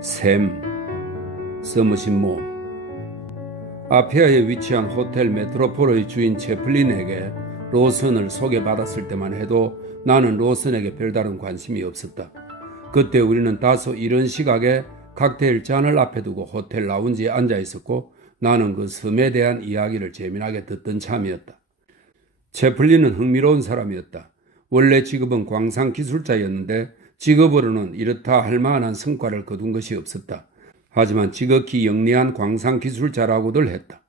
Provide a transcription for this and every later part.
샘, 써무신 몸. 아피아에 위치한 호텔 메트로폴의 주인 채플린에게 로슨을 소개받았을 때만 해도 나는 로슨에게 별다른 관심이 없었다. 그때 우리는 다소 이른 시각에 칵테일 잔을 앞에 두고 호텔 라운지에 앉아 있었고 나는 그 섬에 대한 이야기를 재미나게 듣던 참이었다. 채플린은 흥미로운 사람이었다. 원래 직업은 광산기술자였는데 직업으로는 이렇다 할 만한 성과를 거둔 것이 없었다. 하지만 지극히 영리한 광산기술자라고들 했다.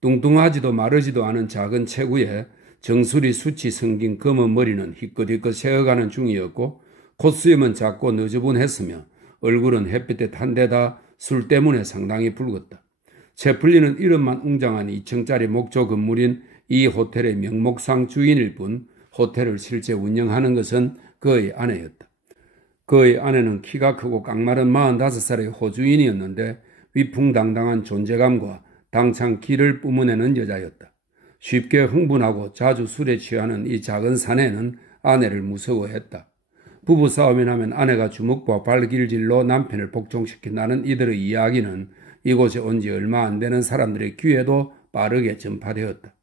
뚱뚱하지도 마르지도 않은 작은 체구에 정수리 수치 성긴 검은 머리는 희끗희끗 새어가는 중이었고 콧수염은 작고 너저분했으며 얼굴은 햇빛에 탄 데다 술 때문에 상당히 붉었다. 채플린은 이름만 웅장한 2층짜리 목조 건물인 이 호텔의 명목상 주인일 뿐 호텔을 실제 운영하는 것은 그의 아내였다. 그의 아내는 키가 크고 깡마른 45살의 호주인이었는데 위풍당당한 존재감과 당찬 기를 뿜어내는 여자였다. 쉽게 흥분하고 자주 술에 취하는 이 작은 사내는 아내를 무서워했다. 부부싸움이 나면 아내가 주먹과 발길질로 남편을 복종시킨다는 이들의 이야기는 이곳에 온 지 얼마 안 되는 사람들의 귀에도 빠르게 전파되었다.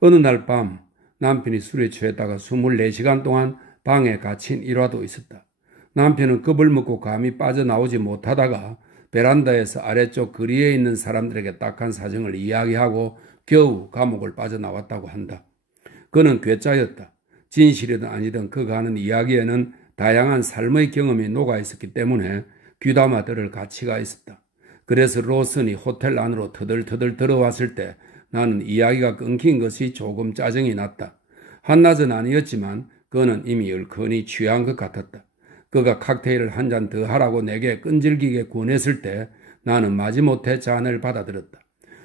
어느 날 밤 남편이 술에 취했다가 24시간 동안 방에 갇힌 일화도 있었다. 남편은 겁을 먹고 감히 빠져나오지 못하다가 베란다에서 아래쪽 거리에 있는 사람들에게 딱한 사정을 이야기하고 겨우 감옥을 빠져나왔다고 한다. 그는 괴짜였다. 진실이든 아니든 그가 하는 이야기에는 다양한 삶의 경험이 녹아있었기 때문에 귀담아 들을 가치가 있었다. 그래서 로슨이 호텔 안으로 터덜터덜 들어왔을 때 나는 이야기가 끊긴 것이 조금 짜증이 났다. 한낮은 아니었지만 그는 이미 얼큰이 취한 것 같았다. 그가 칵테일을 한 잔 더 하라고 내게 끈질기게 권했을 때 나는 마지못해 잔을 받아들였다.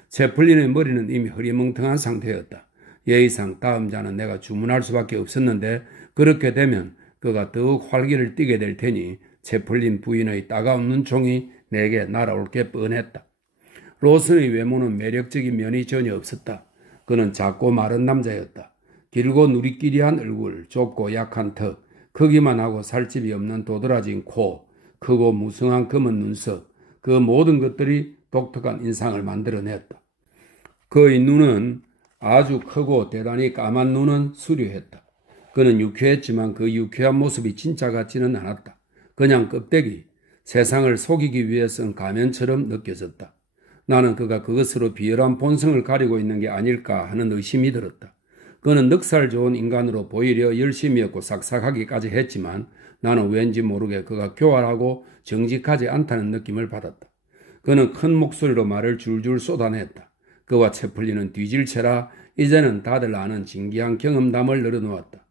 채플린의 머리는 이미 흐리멍텅한 상태였다. 예의상 다음 잔은 내가 주문할 수밖에 없었는데 그렇게 되면 그가 더욱 활기를 띠게 될 테니 채플린 부인의 따가운 눈총이 내게 날아올 게 뻔했다. 로슨의 외모는 매력적인 면이 전혀 없었다. 그는 작고 마른 남자였다. 길고 누리끼리한 얼굴, 좁고 약한 턱, 크기만 하고 살집이 없는 도드라진 코, 크고 무성한 검은 눈썹, 그 모든 것들이 독특한 인상을 만들어냈다. 그의 눈은 아주 크고 대단히 까만 눈은 수려했다. 그는 유쾌했지만 그 유쾌한 모습이 진짜 같지는 않았다. 그냥 껍데기, 세상을 속이기 위해 쓴 가면처럼 느껴졌다. 나는 그가 그것으로 비열한 본성을 가리고 있는 게 아닐까 하는 의심이 들었다. 그는 넉살 좋은 인간으로 보이려 열심이었고 싹싹하기까지 했지만 나는 왠지 모르게 그가 교활하고 정직하지 않다는 느낌을 받았다. 그는 큰 목소리로 말을 줄줄 쏟아냈다. 그와 채플린은 뒤질채라 이제는 다들 아는 진기한 경험담을 늘어놓았다.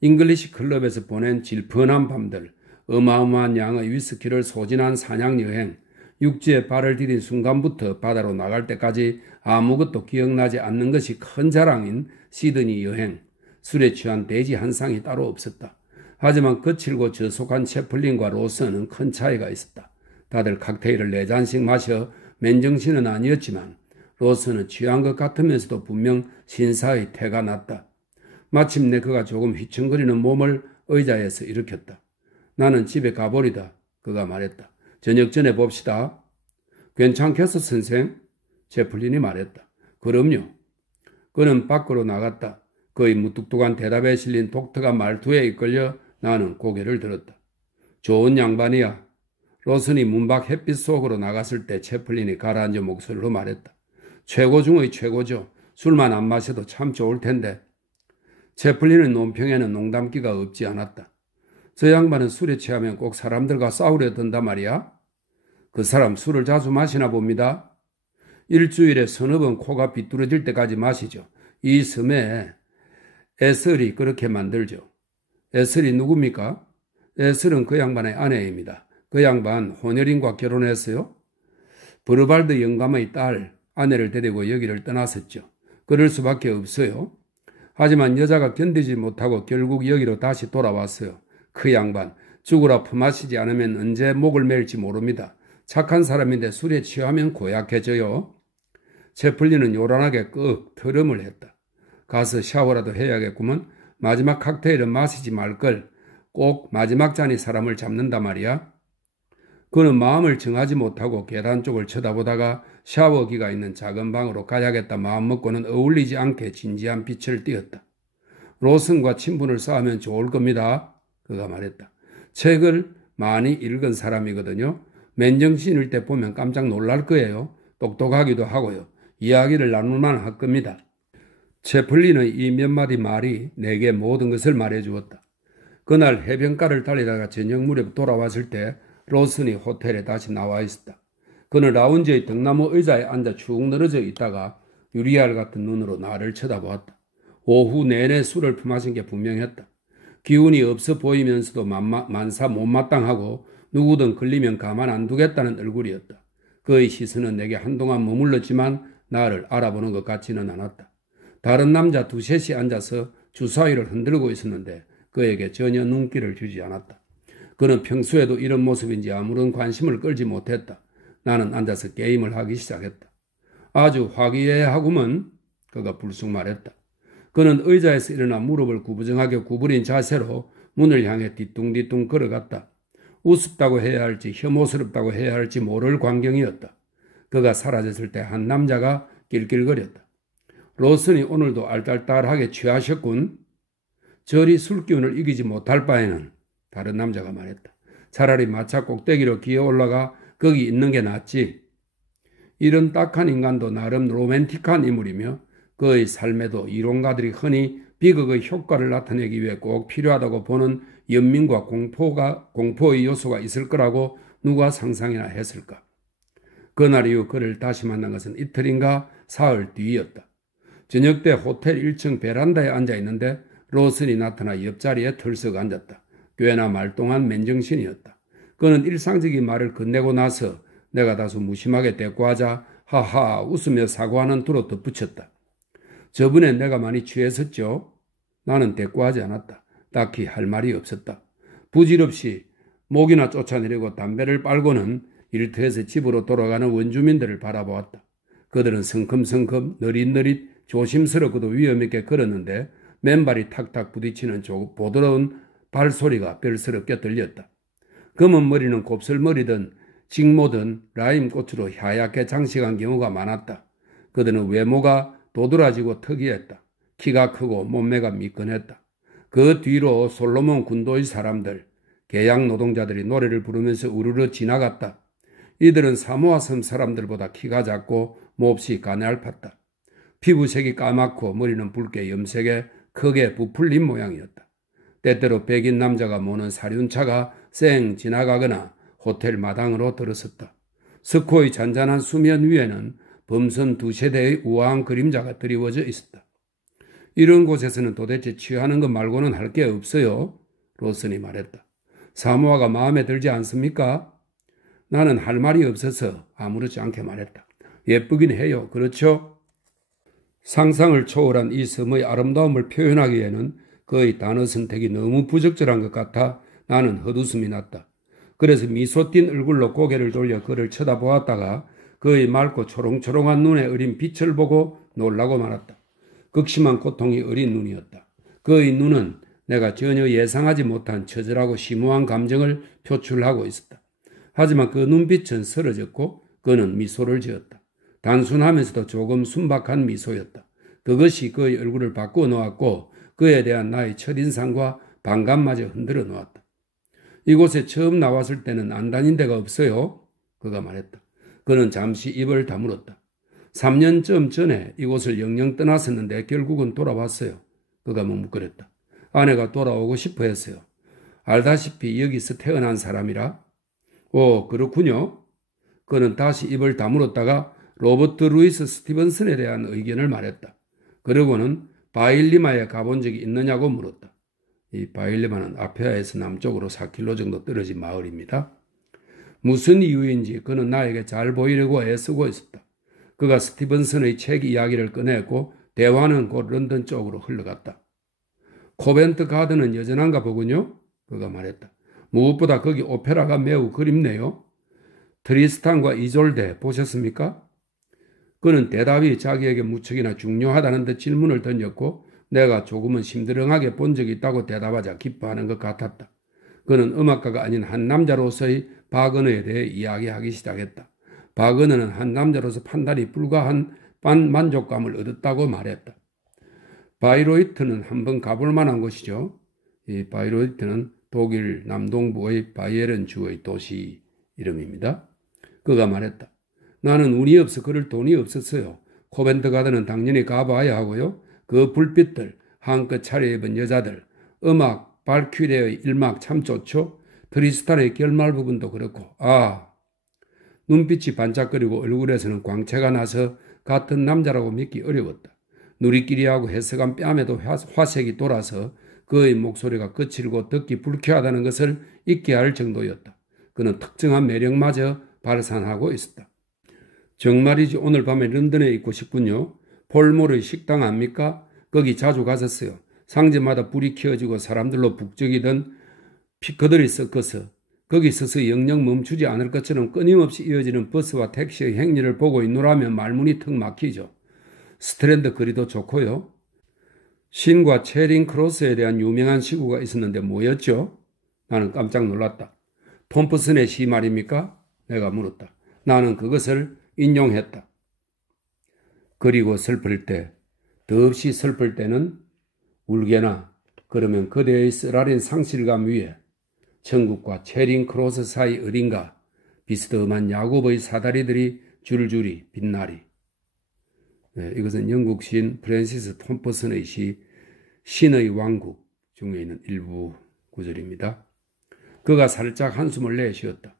잉글리시 클럽에서 보낸 질펀한 밤들, 어마어마한 양의 위스키를 소진한 사냥여행, 육지에 발을 디딘 순간부터 바다로 나갈 때까지 아무것도 기억나지 않는 것이 큰 자랑인 시드니 여행, 술에 취한 돼지 한 쌍이 따로 없었다. 하지만 거칠고 저속한 채플린과 로슨은 큰 차이가 있었다. 다들 칵테일을 4잔씩 마셔 맨정신은 아니었지만 로슨은 취한 것 같으면서도 분명 신사의 태가 났다. 마침내 그가 조금 휘청거리는 몸을 의자에서 일으켰다. 나는 집에 가버리다. 그가 말했다. 저녁 전에 봅시다. 괜찮겠어, 선생? 채플린이 말했다. 그럼요. 그는 밖으로 나갔다. 그의 무뚝뚝한 대답에 실린 독특한 말투에 이끌려 나는 고개를 들었다. 좋은 양반이야. 로슨이 문 밖 햇빛 속으로 나갔을 때 채플린이 가라앉은 목소리로 말했다. 최고 중의 최고죠. 술만 안 마셔도 참 좋을 텐데. 채플린의 논평에는 농담기가 없지 않았다. 저 양반은 술에 취하면 꼭 사람들과 싸우려 든단 말이야? 그 사람 술을 자주 마시나 봅니다. 일주일에 서너 번 코가 비뚤어질 때까지 마시죠. 이 섬에 에슬이 그렇게 만들죠. 에슬이 누굽니까? 에슬은 그 양반의 아내입니다. 그 양반 혼혈인과 결혼했어요. 브르발드 영감의 딸, 아내를 데리고 여기를 떠났었죠. 그럴 수밖에 없어요. 하지만 여자가 견디지 못하고 결국 여기로 다시 돌아왔어요. 그 양반 죽으라 품마시지 않으면 언제 목을 맬지 모릅니다. 착한 사람인데 술에 취하면 고약해져요. 채플린은 요란하게 끄 트름을 했다. 가서 샤워라도 해야겠구먼. 마지막 칵테일은 마시지 말걸. 꼭 마지막 잔이 사람을 잡는다 말이야. 그는 마음을 정하지 못하고 계단 쪽을 쳐다보다가 샤워기가 있는 작은 방으로 가야겠다 마음먹고는 어울리지 않게 진지한 빛을 띄었다. 로슨과 친분을 쌓으면 좋을 겁니다. 그가 말했다. 책을 많이 읽은 사람이거든요. 맨정신일 때 보면 깜짝 놀랄 거예요. 똑똑하기도 하고요. 이야기를 나눌만 할 겁니다. 채플린의 이 몇 마디 말이 내게 모든 것을 말해주었다. 그날 해변가를 달리다가 저녁 무렵 돌아왔을 때 로슨이 호텔에 다시 나와 있었다. 그는 라운지의 등나무 의자에 앉아 축 늘어져 있다가 유리알 같은 눈으로 나를 쳐다보았다. 오후 내내 술을 품마신 게 분명했다. 기운이 없어 보이면서도 만사 못마땅하고 누구든 걸리면 가만 안 두겠다는 얼굴이었다. 그의 시선은 내게 한동안 머물렀지만 나를 알아보는 것 같지는 않았다. 다른 남자 두셋이 앉아서 주사위를 흔들고 있었는데 그에게 전혀 눈길을 주지 않았다. 그는 평소에도 이런 모습인지 아무런 관심을 끌지 못했다. 나는 앉아서 게임을 하기 시작했다. 아주 화기애애하구먼. 그가 불쑥 말했다. 그는 의자에서 일어나 무릎을 구부정하게 구부린 자세로 문을 향해 뒤뚱뒤뚱 걸어갔다. 우습다고 해야 할지 혐오스럽다고 해야 할지 모를 광경이었다. 그가 사라졌을 때 한 남자가 낄낄거렸다. 로슨이 오늘도 알딸딸하게 취하셨군. 저리 술기운을 이기지 못할 바에는, 다른 남자가 말했다. 차라리 마차 꼭대기로 기어 올라가 거기 있는 게 낫지. 이런 딱한 인간도 나름 로맨틱한 인물이며 그의 삶에도 이론가들이 흔히 비극의 효과를 나타내기 위해 꼭 필요하다고 보는 연민과 공포의 요소가 있을 거라고 누가 상상이나 했을까. 그날 이후 그를 다시 만난 것은 이틀인가 사흘 뒤였다. 저녁 때 호텔 1층 베란다에 앉아 있는데 로슨이 나타나 옆자리에 털썩 앉았다. 꽤나 말똥한 맨정신이었다. 그는 일상적인 말을 건네고 나서 내가 다소 무심하게 대꾸하자 하하 웃으며 사과하는 투로 덧붙였다. 저번에 내가 많이 취했었죠? 나는 대꾸하지 않았다. 딱히 할 말이 없었다. 부질없이 목이나 쫓아내려고 담배를 빨고는 일터에서 집으로 돌아가는 원주민들을 바라보았다. 그들은 성큼성큼 느릿느릿 조심스럽고도 위험있게 걸었는데 맨발이 탁탁 부딪히는 보드러운 발소리가 별스럽게 들렸다. 검은 머리는 곱슬머리든 직모든 라임꽃으로 하얗게 장식한 경우가 많았다. 그들은 외모가 도드라지고 특이했다. 키가 크고 몸매가 미끈했다. 그 뒤로 솔로몬 군도의 사람들, 계양 노동자들이 노래를 부르면서 우르르 지나갔다. 이들은 사모아 섬 사람들보다 키가 작고 몹시 가냘팠다. 피부색이 까맣고 머리는 붉게 염색에 크게 부풀린 모양이었다. 때때로 백인 남자가 모는 사륜차가 쌩 지나가거나 호텔 마당으로 들어섰다. 스코의 잔잔한 수면 위에는 범선 두 세대의 우아한 그림자가 드리워져 있었다. 이런 곳에서는 도대체 취하는 것 말고는 할 게 없어요. 로슨이 말했다. 사모아가 마음에 들지 않습니까? 나는 할 말이 없어서 아무렇지 않게 말했다. 예쁘긴 해요. 그렇죠? 상상을 초월한 이 섬의 아름다움을 표현하기에는 그의 단어 선택이 너무 부적절한 것 같아 나는 헛웃음이 났다. 그래서 미소 띤 얼굴로 고개를 돌려 그를 쳐다보았다가 그의 맑고 초롱초롱한 눈에 어린 빛을 보고 놀라고 말았다. 극심한 고통이 어린 눈이었다. 그의 눈은 내가 전혀 예상하지 못한 처절하고 심오한 감정을 표출하고 있었다. 하지만 그 눈빛은 쓰러졌고 그는 미소를 지었다. 단순하면서도 조금 순박한 미소였다. 그것이 그의 얼굴을 바꾸어 놓았고 그에 대한 나의 첫인상과 반감마저 흔들어 놓았다. 이곳에 처음 나왔을 때는 안 다닌 데가 없어요. 그가 말했다. 그는 잠시 입을 다물었다. 3년쯤 전에 이곳을 영영 떠났었는데 결국은 돌아왔어요. 그가 머뭇거렸다. 아내가 돌아오고 싶어 했어요. 알다시피 여기서 태어난 사람이라. 오, 그렇군요. 그는 다시 입을 다물었다가 로버트 루이스 스티븐슨에 대한 의견을 말했다. 그러고는 바일리마에 가본 적이 있느냐고 물었다. 이 바일리마는 아페아에서 남쪽으로 4km 정도 떨어진 마을입니다. 무슨 이유인지 그는 나에게 잘 보이려고 애쓰고 있었다. 그가 스티븐슨의 책 이야기를 꺼냈고 대화는 곧 런던 쪽으로 흘러갔다. 코벤트 가든은 여전한가 보군요. 그가 말했다. 무엇보다 거기 오페라가 매우 그립네요. 트리스탄과 이졸데 보셨습니까? 그는 대답이 자기에게 무척이나 중요하다는 듯 질문을 던졌고 내가 조금은 심드렁하게 본 적이 있다고 대답하자 기뻐하는 것 같았다. 그는 음악가가 아닌 한 남자로서의 바그너에 대해 이야기하기 시작했다. 바그너는 한 남자로서 판단이 불가한 만족감을 얻었다고 말했다. 바이로이트는 한번 가볼 만한 곳이죠. 이 바이로이트는 독일 남동부의 바이에른 주의 도시 이름입니다. 그가 말했다. 나는 운이 없어 그럴 돈이 없었어요. 코벤트 가든은 당연히 가봐야 하고요. 그 불빛들, 한껏 차려입은 여자들, 음악, 발퀴리의 일막 참 좋죠. 트리스탄의 결말 부분도 그렇고, 눈빛이 반짝거리고 얼굴에서는 광채가 나서 같은 남자라고 믿기 어려웠다. 누리끼리하고 해석한 뺨에도 화색이 돌아서 그의 목소리가 거칠고 듣기 불쾌하다는 것을 잊게 할 정도였다. 그는 특정한 매력마저 발산하고 있었다. 정말이지 오늘 밤에 런던에 있고 싶군요. 폴모르의 식당 압니까? 거기 자주 갔었어요. 상점마다 불이 켜지고 사람들로 북적이던 피커들이 섞어서 거기 서서 영영 멈추지 않을 것처럼 끊임없이 이어지는 버스와 택시의 행렬을 보고 있노라면 말문이 턱 막히죠. 스트랜드 거리도 좋고요. 신과 체링 크로스에 대한 유명한 시구가 있었는데 뭐였죠? 나는 깜짝 놀랐다. 톰프슨의 시 말입니까? 내가 물었다. 나는 그것을 인용했다. 그리고 슬플 때, 더없이 슬플 때는 울게나 그러면 그대의 쓰라린 상실감 위에 천국과 체링 크로스 사이 어딘가 비스듬한 야곱의 사다리들이 줄줄이 빛나리. 네, 이것은 영국 시인 프랜시스 톰퍼슨의 시 신의 왕국 중에 있는 일부 구절입니다. 그가 살짝 한숨을 내쉬었다.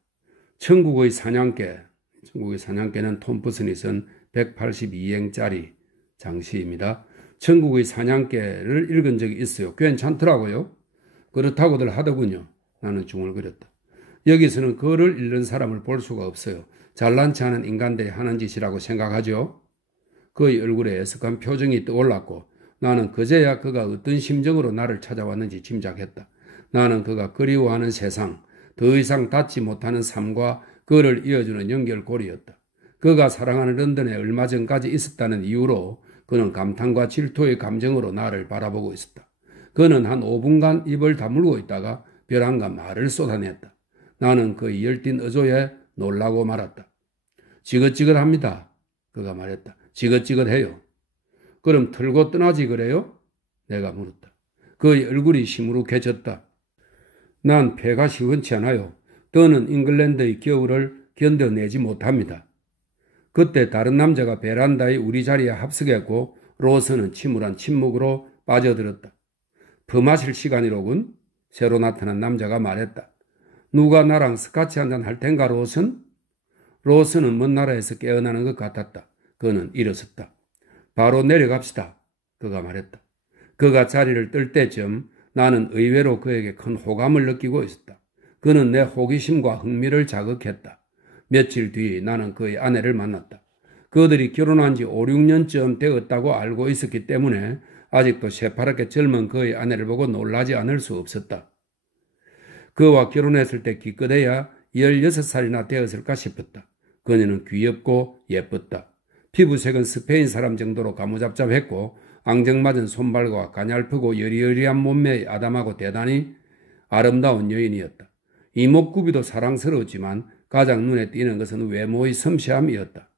천국의 사냥개는 톰퍼슨이 쓴 182행짜리 장시입니다. 천국의 사냥개를 읽은 적이 있어요. 괜찮더라고요. 그렇다고들 하더군요. 나는 중얼거렸다. 여기서는 글을 읽는 사람을 볼 수가 없어요. 잘난치 않은 인간들이 하는 짓이라고 생각하죠. 그의 얼굴에 애석한 표정이 떠올랐고 나는 그제야 그가 어떤 심정으로 나를 찾아왔는지 짐작했다. 나는 그가 그리워하는 세상, 더 이상 닿지 못하는 삶과 그를 이어주는 연결고리였다. 그가 사랑하는 런던에 얼마 전까지 있었다는 이유로 그는 감탄과 질투의 감정으로 나를 바라보고 있었다. 그는 한 5분간 입을 다물고 있다가 벼랑과 말을 쏟아냈다. 나는 그의 열띤 어조에 놀라고 말았다. 지긋지긋합니다. 그가 말했다. 지긋지긋해요. 그럼 털고 떠나지 그래요? 내가 물었다. 그의 얼굴이 시무룩해졌다. 난 폐가 시원치 않아요. 떠는 잉글랜드의 겨울을 견뎌내지 못합니다. 그때 다른 남자가 베란다에 우리 자리에 합석했고 로스는 침울한 침묵으로 빠져들었다. 범하실 시간이로군. 새로 나타난 남자가 말했다. 누가 나랑 스카치 한잔 할 텐가 로슨? 로스는 먼 나라에서 깨어나는 것 같았다. 그는 일어섰다. 바로 내려갑시다. 그가 말했다. 그가 자리를 뜰 때쯤 나는 의외로 그에게 큰 호감을 느끼고 있었다. 그는 내 호기심과 흥미를 자극했다. 며칠 뒤 나는 그의 아내를 만났다. 그들이 결혼한 지 5, 6년쯤 되었다고 알고 있었기 때문에 아직도 새파랗게 젊은 그의 아내를 보고 놀라지 않을 수 없었다. 그와 결혼했을 때 기껏해야 16살이나 되었을까 싶었다. 그녀는 귀엽고 예뻤다. 피부색은 스페인 사람 정도로 가무잡잡했고 앙증맞은 손발과 가냘프고 여리여리한 몸매의 아담하고 대단히 아름다운 여인이었다. 이목구비도 사랑스러웠지만 가장 눈에 띄는 것은 외모의 섬세함이었다.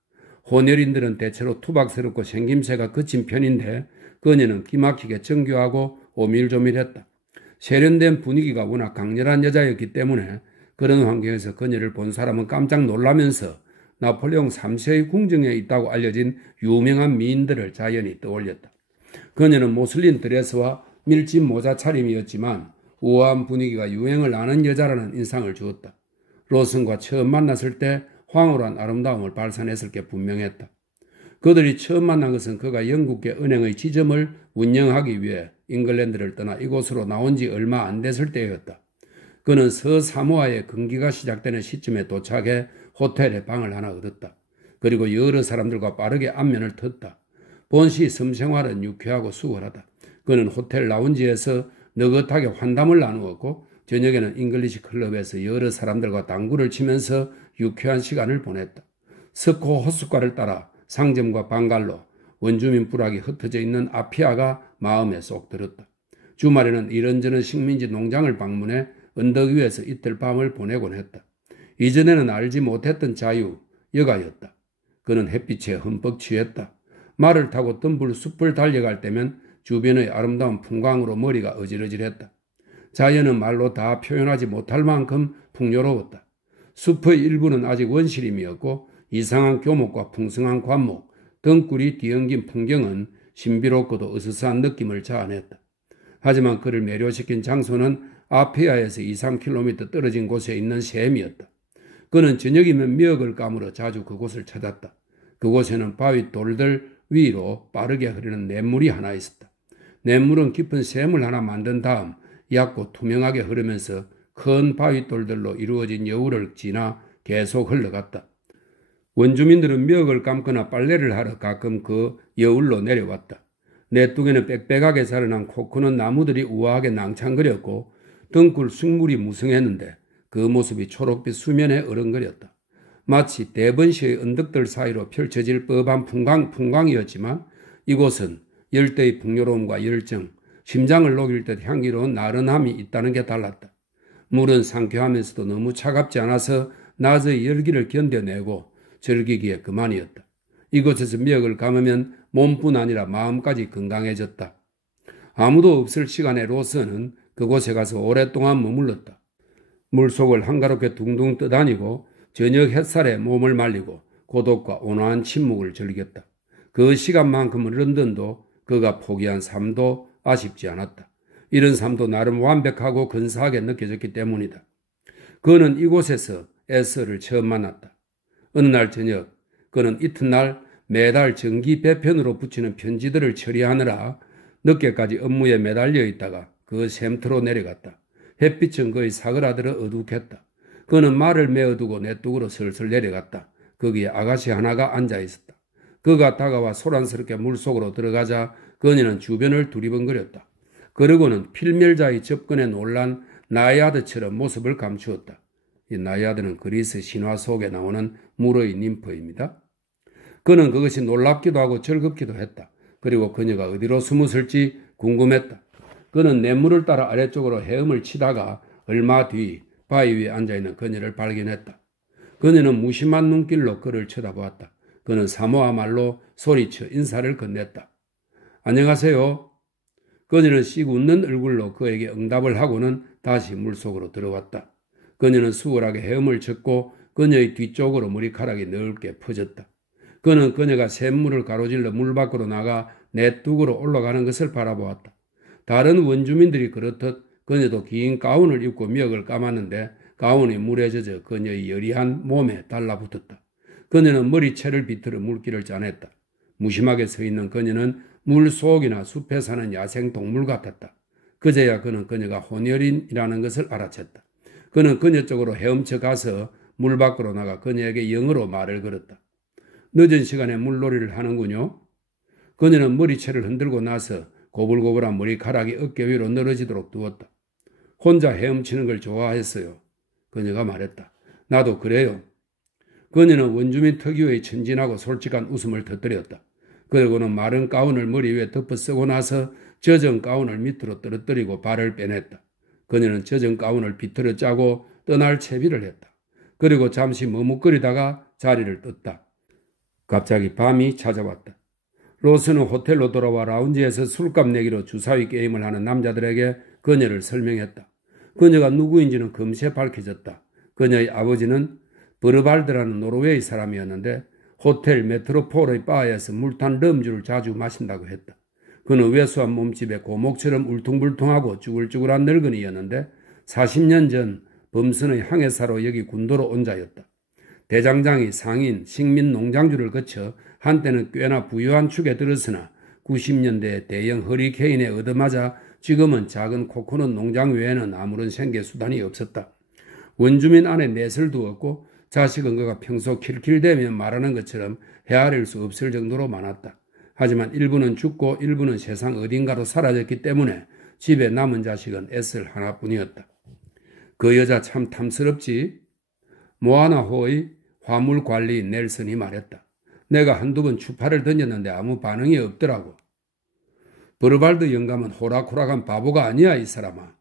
혼혈인들은 대체로 투박스럽고 생김새가 거친 편인데 그녀는 기막히게 정교하고 오밀조밀했다. 세련된 분위기가 워낙 강렬한 여자였기 때문에 그런 환경에서 그녀를 본 사람은 깜짝 놀라면서 나폴레옹 3세의 궁정에 있다고 알려진 유명한 미인들을 자연히 떠올렸다. 그녀는 모슬린 드레스와 밀짚 모자 차림이었지만 우아한 분위기가 유행을 아는 여자라는 인상을 주었다. 로슨과 처음 만났을 때 황홀한 아름다움을 발산했을 게 분명했다. 그들이 처음 만난 것은 그가 영국계 은행의 지점을 운영하기 위해 잉글랜드를 떠나 이곳으로 나온 지 얼마 안 됐을 때였다. 그는 서사모아의 금기가 시작되는 시점에 도착해 호텔에 방을 하나 얻었다. 그리고 여러 사람들과 빠르게 안면을 텄다. 본시 섬생활은 유쾌하고 수월하다. 그는 호텔 라운지에서 느긋하게 환담을 나누었고 저녁에는 잉글리시 클럽에서 여러 사람들과 당구를 치면서 유쾌한 시간을 보냈다. 스코 호숫가를 따라 상점과 방갈로 원주민 부락이 흩어져 있는 아피아가 마음에 쏙 들었다. 주말에는 이런저런 식민지 농장을 방문해 언덕 위에서 이틀 밤을 보내곤 했다. 이전에는 알지 못했던 자유, 여가였다. 그는 햇빛에 흠뻑 취했다. 말을 타고 덤불 숲을 달려갈 때면 주변의 아름다운 풍광으로 머리가 어질어질했다. 자연은 말로 다 표현하지 못할 만큼 풍요로웠다. 숲의 일부는 아직 원시림이었고 이상한 교목과 풍성한 관목, 등굴이 뒤엉긴 풍경은 신비롭고도 으스스한 느낌을 자아냈다. 하지만 그를 매료시킨 장소는 아페아에서 2-3km 떨어진 곳에 있는 샘이었다. 그는 저녁이면 미역을 까물어 자주 그곳을 찾았다. 그곳에는 바위 돌들 위로 빠르게 흐르는 냇물이 하나 있었다. 냇물은 깊은 샘을 하나 만든 다음 얕고 투명하게 흐르면서 큰 바위돌들로 이루어진 여울을 지나 계속 흘러갔다. 원주민들은 미역을 감거나 빨래를 하러 가끔 그 여울로 내려왔다. 내뚝에는 빽빽하게 자라난 코코넛 나무들이 우아하게 낭창거렸고 등굴 숭물이 무성했는데 그 모습이 초록빛 수면에 어른거렸다. 마치 대번시의 언덕들 사이로 펼쳐질 법한 풍광이었지만 이곳은 열대의 풍요로움과 열정, 심장을 녹일 듯 향기로운 나른함이 있다는 게 달랐다. 물은 상쾌하면서도 너무 차갑지 않아서 낮의 열기를 견뎌내고 즐기기에 그만이었다. 이곳에서 미역을 감으면 몸뿐 아니라 마음까지 건강해졌다. 아무도 없을 시간에 로스는 그곳에 가서 오랫동안 머물렀다. 물속을 한가롭게 둥둥 떠다니고 저녁 햇살에 몸을 말리고 고독과 온화한 침묵을 즐겼다. 그 시간만큼은 런던도 그가 포기한 삶도 아쉽지 않았다. 이런 삶도 나름 완벽하고 근사하게 느껴졌기 때문이다. 그는 이곳에서 에서를 처음 만났다. 어느 날 저녁 그는 이튿날 매달 정기 배편으로 붙이는 편지들을 처리하느라 늦게까지 업무에 매달려 있다가 그 샘터로 내려갔다. 햇빛은 거의 사그라들어 어둑했다. 그는 말을 메어두고 내뚝으로 슬슬 내려갔다. 거기에 아가씨 하나가 앉아 있었다. 그가 다가와 소란스럽게 물속으로 들어가자 그녀는 주변을 두리번거렸다. 그러고는 필멸자의 접근에 놀란 나야드처럼 모습을 감추었다. 이 나야드는 그리스 신화 속에 나오는 물의 님프입니다. 그는 그것이 놀랍기도 하고 즐겁기도 했다. 그리고 그녀가 어디로 숨었을지 궁금했다. 그는 냇물을 따라 아래쪽으로 헤엄을 치다가 얼마 뒤 바위 위에 앉아있는 그녀를 발견했다. 그녀는 무심한 눈길로 그를 쳐다보았다. 그는 사모아 말로 소리쳐 인사를 건넸다. 안녕하세요. 그녀는 씩 웃는 얼굴로 그에게 응답을 하고는 다시 물속으로 들어왔다. 그녀는 수월하게 헤엄을 쳤고 그녀의 뒤쪽으로 머리카락이 넓게 퍼졌다. 그는 그녀가 샘물을 가로질러 물 밖으로 나가 내뚝으로 올라가는 것을 바라보았다. 다른 원주민들이 그렇듯 그녀도 긴 가운을 입고 미역을 감았는데 가운이 물에 젖어 그녀의 여리한 몸에 달라붙었다. 그녀는 머리채를 비틀어 물기를 짜냈다. 무심하게 서 있는 그녀는 물속이나 숲에 사는 야생동물 같았다. 그제야 그는 그녀가 혼혈인이라는 것을 알아챘다. 그는 그녀 쪽으로 헤엄쳐 가서 물 밖으로 나가 그녀에게 영어로 말을 걸었다. 늦은 시간에 물놀이를 하는군요. 그녀는 머리채를 흔들고 나서 고불고불한 머리카락이 어깨 위로 늘어지도록 두었다. 혼자 헤엄치는 걸 좋아했어요. 그녀가 말했다. 나도 그래요. 그녀는 원주민 특유의 천진하고 솔직한 웃음을 터뜨렸다. 그리고는 마른 가운을 머리 위에 덮어 쓰고 나서 젖은 가운을 밑으로 떨어뜨리고 발을 빼냈다. 그녀는 젖은 가운을 비틀어 짜고 떠날 채비를 했다. 그리고 잠시 머뭇거리다가 자리를 떴다. 갑자기 밤이 찾아왔다. 로스는 호텔로 돌아와 라운지에서 술값 내기로 주사위 게임을 하는 남자들에게 그녀를 설명했다. 그녀가 누구인지는 금세 밝혀졌다. 그녀의 아버지는 버르발드라는 노르웨이 사람이었는데 호텔 메트로폴의 바에서 물탄 럼주를 자주 마신다고 했다. 그는 왜소한 몸집에 고목처럼 울퉁불퉁하고 쭈글쭈글한 늙은이였는데 40년 전 범선의 항해사로 여기 군도로 온 자였다. 대장장이 상인, 식민 농장주를 거쳐 한때는 꽤나 부유한 축에 들었으나 90년대에 대형 허리케인에 얻어맞아 지금은 작은 코코넛 농장 외에는 아무런 생계 수단이 없었다. 원주민 안에 넷을 두었고 자식은 그가 평소 킬킬대며 말하는 것처럼 헤아릴 수 없을 정도로 많았다. 하지만 일부는 죽고 일부는 세상 어딘가로 사라졌기 때문에 집에 남은 자식은 에슬 하나뿐이었다. 그 여자 참 탐스럽지? 모아나호의 화물관리인 넬슨이 말했다. 내가 한두 번 추파를 던졌는데 아무 반응이 없더라고. 버르발드 영감은 호락호락한 바보가 아니야, 이 사람아.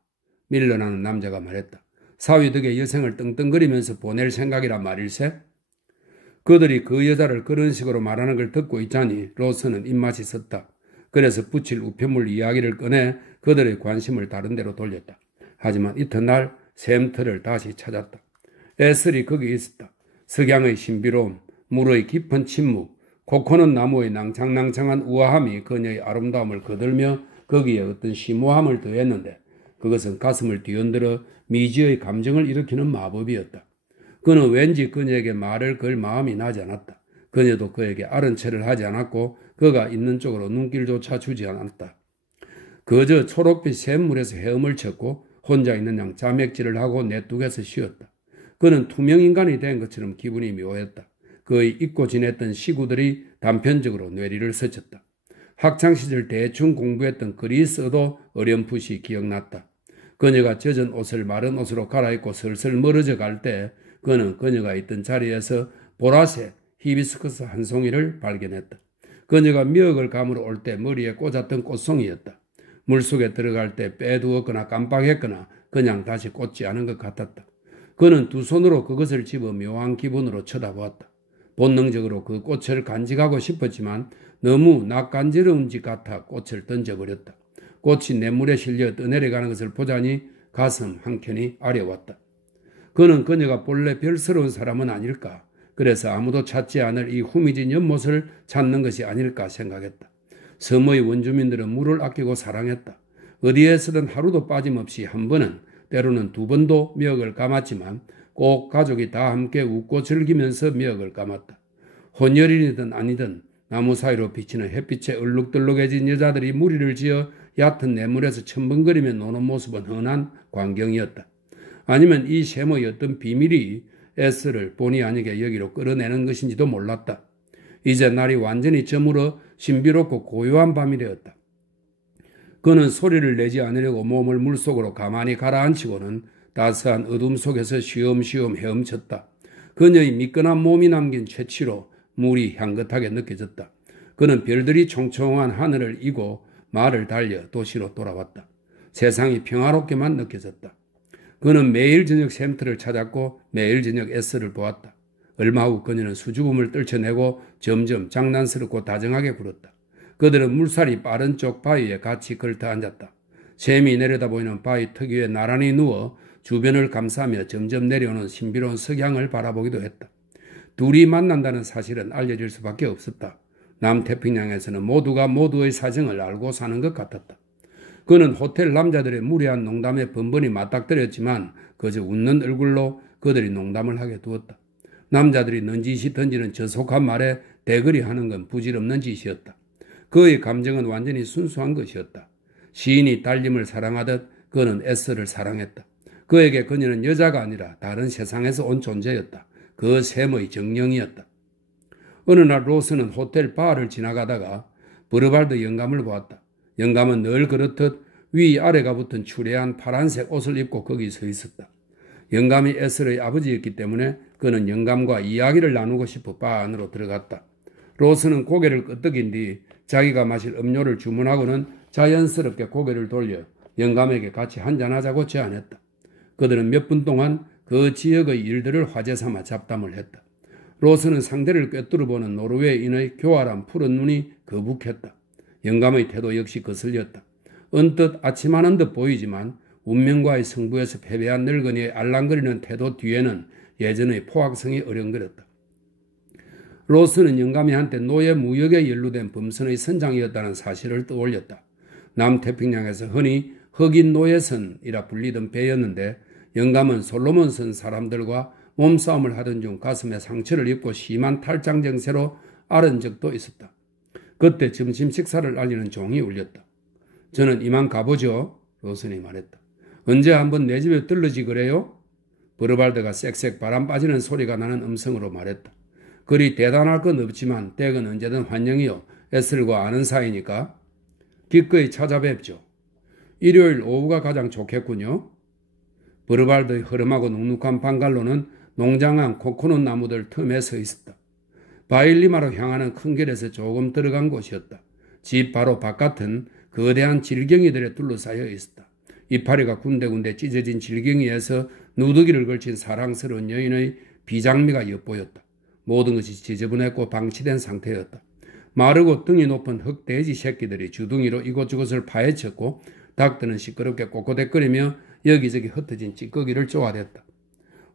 밀러라는 남자가 말했다. 사위 덕에 여생을 떵떵거리면서 보낼 생각이란 말일세? 그들이 그 여자를 그런 식으로 말하는 걸 듣고 있자니 로스는 입맛이 섰다. 그래서 붙일 우편물 이야기를 꺼내 그들의 관심을 다른 데로 돌렸다. 하지만 이튿날 샘터를 다시 찾았다. 에슬이 거기 있었다. 석양의 신비로움, 물의 깊은 침묵, 코코넛 나무의 낭창낭창한 우아함이 그녀의 아름다움을 거들며 거기에 어떤 심오함을 더했는데 그것은 가슴을 뒤흔들어 미지의 감정을 일으키는 마법이었다. 그는 왠지 그녀에게 말을 걸 마음이 나지 않았다. 그녀도 그에게 아른 체를 하지 않았고 그가 있는 쪽으로 눈길조차 주지 않았다. 그저 초록빛 샘물에서 헤엄을 쳤고 혼자 있는 양 자맥질을 하고 내뚝에서 쉬었다. 그는 투명인간이 된 것처럼 기분이 묘했다. 그의 잊고 지냈던 시구들이 단편적으로 뇌리를 스쳤다. 학창시절 대충 공부했던 그리스어도 어렴풋이 기억났다. 그녀가 젖은 옷을 마른 옷으로 갈아입고 슬슬 멀어져 갈 때 그는 그녀가 있던 자리에서 보라색 히비스커스 한 송이를 발견했다. 그녀가 미역을 감으러 올 때 머리에 꽂았던 꽃송이였다. 물속에 들어갈 때 빼두었거나 깜빡했거나 그냥 다시 꽂지 않은 것 같았다. 그는 두 손으로 그것을 집어 묘한 기분으로 쳐다보았다. 본능적으로 그 꽃을 간직하고 싶었지만 너무 낯간지러운 짓 같아 꽃을 던져버렸다. 꽃이 냇물에 실려 떠내려가는 것을 보자니 가슴 한켠이 아려왔다. 그는 그녀가 본래 별스러운 사람은 아닐까. 그래서 아무도 찾지 않을 이 후미진 연못을 찾는 것이 아닐까 생각했다. 섬의 원주민들은 물을 아끼고 사랑했다. 어디에서든 하루도 빠짐없이 한 번은 때로는 두 번도 미역을 감았지만 꼭 가족이 다 함께 웃고 즐기면서 미역을 감았다. 혼혈인이든 아니든 나무 사이로 비치는 햇빛에 얼룩덜룩해진 여자들이 무리를 지어 얕은 냇물에서 첨벙거리며 노는 모습은 흔한 광경이었다. 아니면 이 샘의 어떤 비밀이 에스를 본의 아니게 여기로 끌어내는 것인지도 몰랐다. 이제 날이 완전히 저물어 신비롭고 고요한 밤이 되었다. 그는 소리를 내지 않으려고 몸을 물속으로 가만히 가라앉히고는 따스한 어둠 속에서 쉬엄쉬엄 헤엄쳤다. 그녀의 미끈한 몸이 남긴 채취로 물이 향긋하게 느껴졌다. 그는 별들이 총총한 하늘을 이고 말을 달려 도시로 돌아왔다. 세상이 평화롭게만 느껴졌다. 그는 매일 저녁 샘터를 찾았고 매일 저녁 에스를 보았다. 얼마 후 그녀는 수줍음을 떨쳐내고 점점 장난스럽고 다정하게 굴었다. 그들은 물살이 빠른 쪽 바위에 같이 걸터 앉았다. 샘이 내려다보이는 바위 특유에 나란히 누워 주변을 감싸며 점점 내려오는 신비로운 석양을 바라보기도 했다. 둘이 만난다는 사실은 알려질 수밖에 없었다. 남태평양에서는 모두가 모두의 사정을 알고 사는 것 같았다. 그는 호텔 남자들의 무례한 농담에 번번이 맞닥뜨렸지만 그저 웃는 얼굴로 그들이 농담을 하게 두었다. 남자들이 넌지시 던지는 저속한 말에 대거리 하는 건 부질없는 짓이었다. 그의 감정은 완전히 순수한 것이었다. 시인이 딸님을 사랑하듯 그는 에스를 사랑했다. 그에게 그녀는 여자가 아니라 다른 세상에서 온 존재였다. 그 샘의 정령이었다. 어느 날 로스는 호텔 바를 지나가다가 브르발드 영감을 보았다. 영감은 늘 그렇듯 위아래가 붙은 추레한 파란색 옷을 입고 거기 서 있었다. 영감이 에스의 아버지였기 때문에 그는 영감과 이야기를 나누고 싶어 바 안으로 들어갔다. 로스는 고개를 끄덕인 뒤 자기가 마실 음료를 주문하고는 자연스럽게 고개를 돌려 영감에게 같이 한잔하자고 제안했다. 그들은 몇 분 동안 그 지역의 일들을 화제 삼아 잡담을 했다. 로스는 상대를 꿰뚫어보는 노르웨이인의 교활한 푸른 눈이 거북했다. 영감의 태도 역시 거슬렸다. 언뜻 아침하는 듯 보이지만 운명과의 승부에서 패배한 늙은이의 알랑거리는 태도 뒤에는 예전의 포악성이 어령거렸다. 로스는 영감이 한때 노예 무역에 연루된 범선의 선장이었다는 사실을 떠올렸다. 남태평양에서 흔히 흑인 노예선이라 불리던 배였는데 영감은 솔로몬선 사람들과 몸싸움을 하던 중 가슴에 상처를 입고 심한 탈장 증세로 앓은 적도 있었다. 그때 점심 식사를 알리는 종이 울렸다. 저는 이만 가보죠. 로슨이 말했다. 언제 한번 내 집에 들르지 그래요? 브르발드가 쌕쌕 바람 빠지는 소리가 나는 음성으로 말했다. 그리 대단할 건 없지만 댁은 언제든 환영이요. 에슬과 아는 사이니까. 기꺼이 찾아뵙죠. 일요일 오후가 가장 좋겠군요. 브르발드의 허름하고 눅눅한 방갈로는 농장한 코코넛 나무들 틈에 서 있었다. 바일리마로 향하는 큰 길에서 조금 들어간 곳이었다. 집 바로 바깥은 거대한 질경이들에 둘러싸여 있었다. 이파리가 군데군데 찢어진 질경이에서 누더기를 걸친 사랑스러운 여인의 비장미가 엿보였다. 모든 것이 지저분했고 방치된 상태였다. 마르고 등이 높은 흑돼지 새끼들이 주둥이로 이곳저곳을 파헤쳤고 닭들은 시끄럽게 꼬꼬대거리며 여기저기 흩어진 찌꺼기를 쪼아댔다.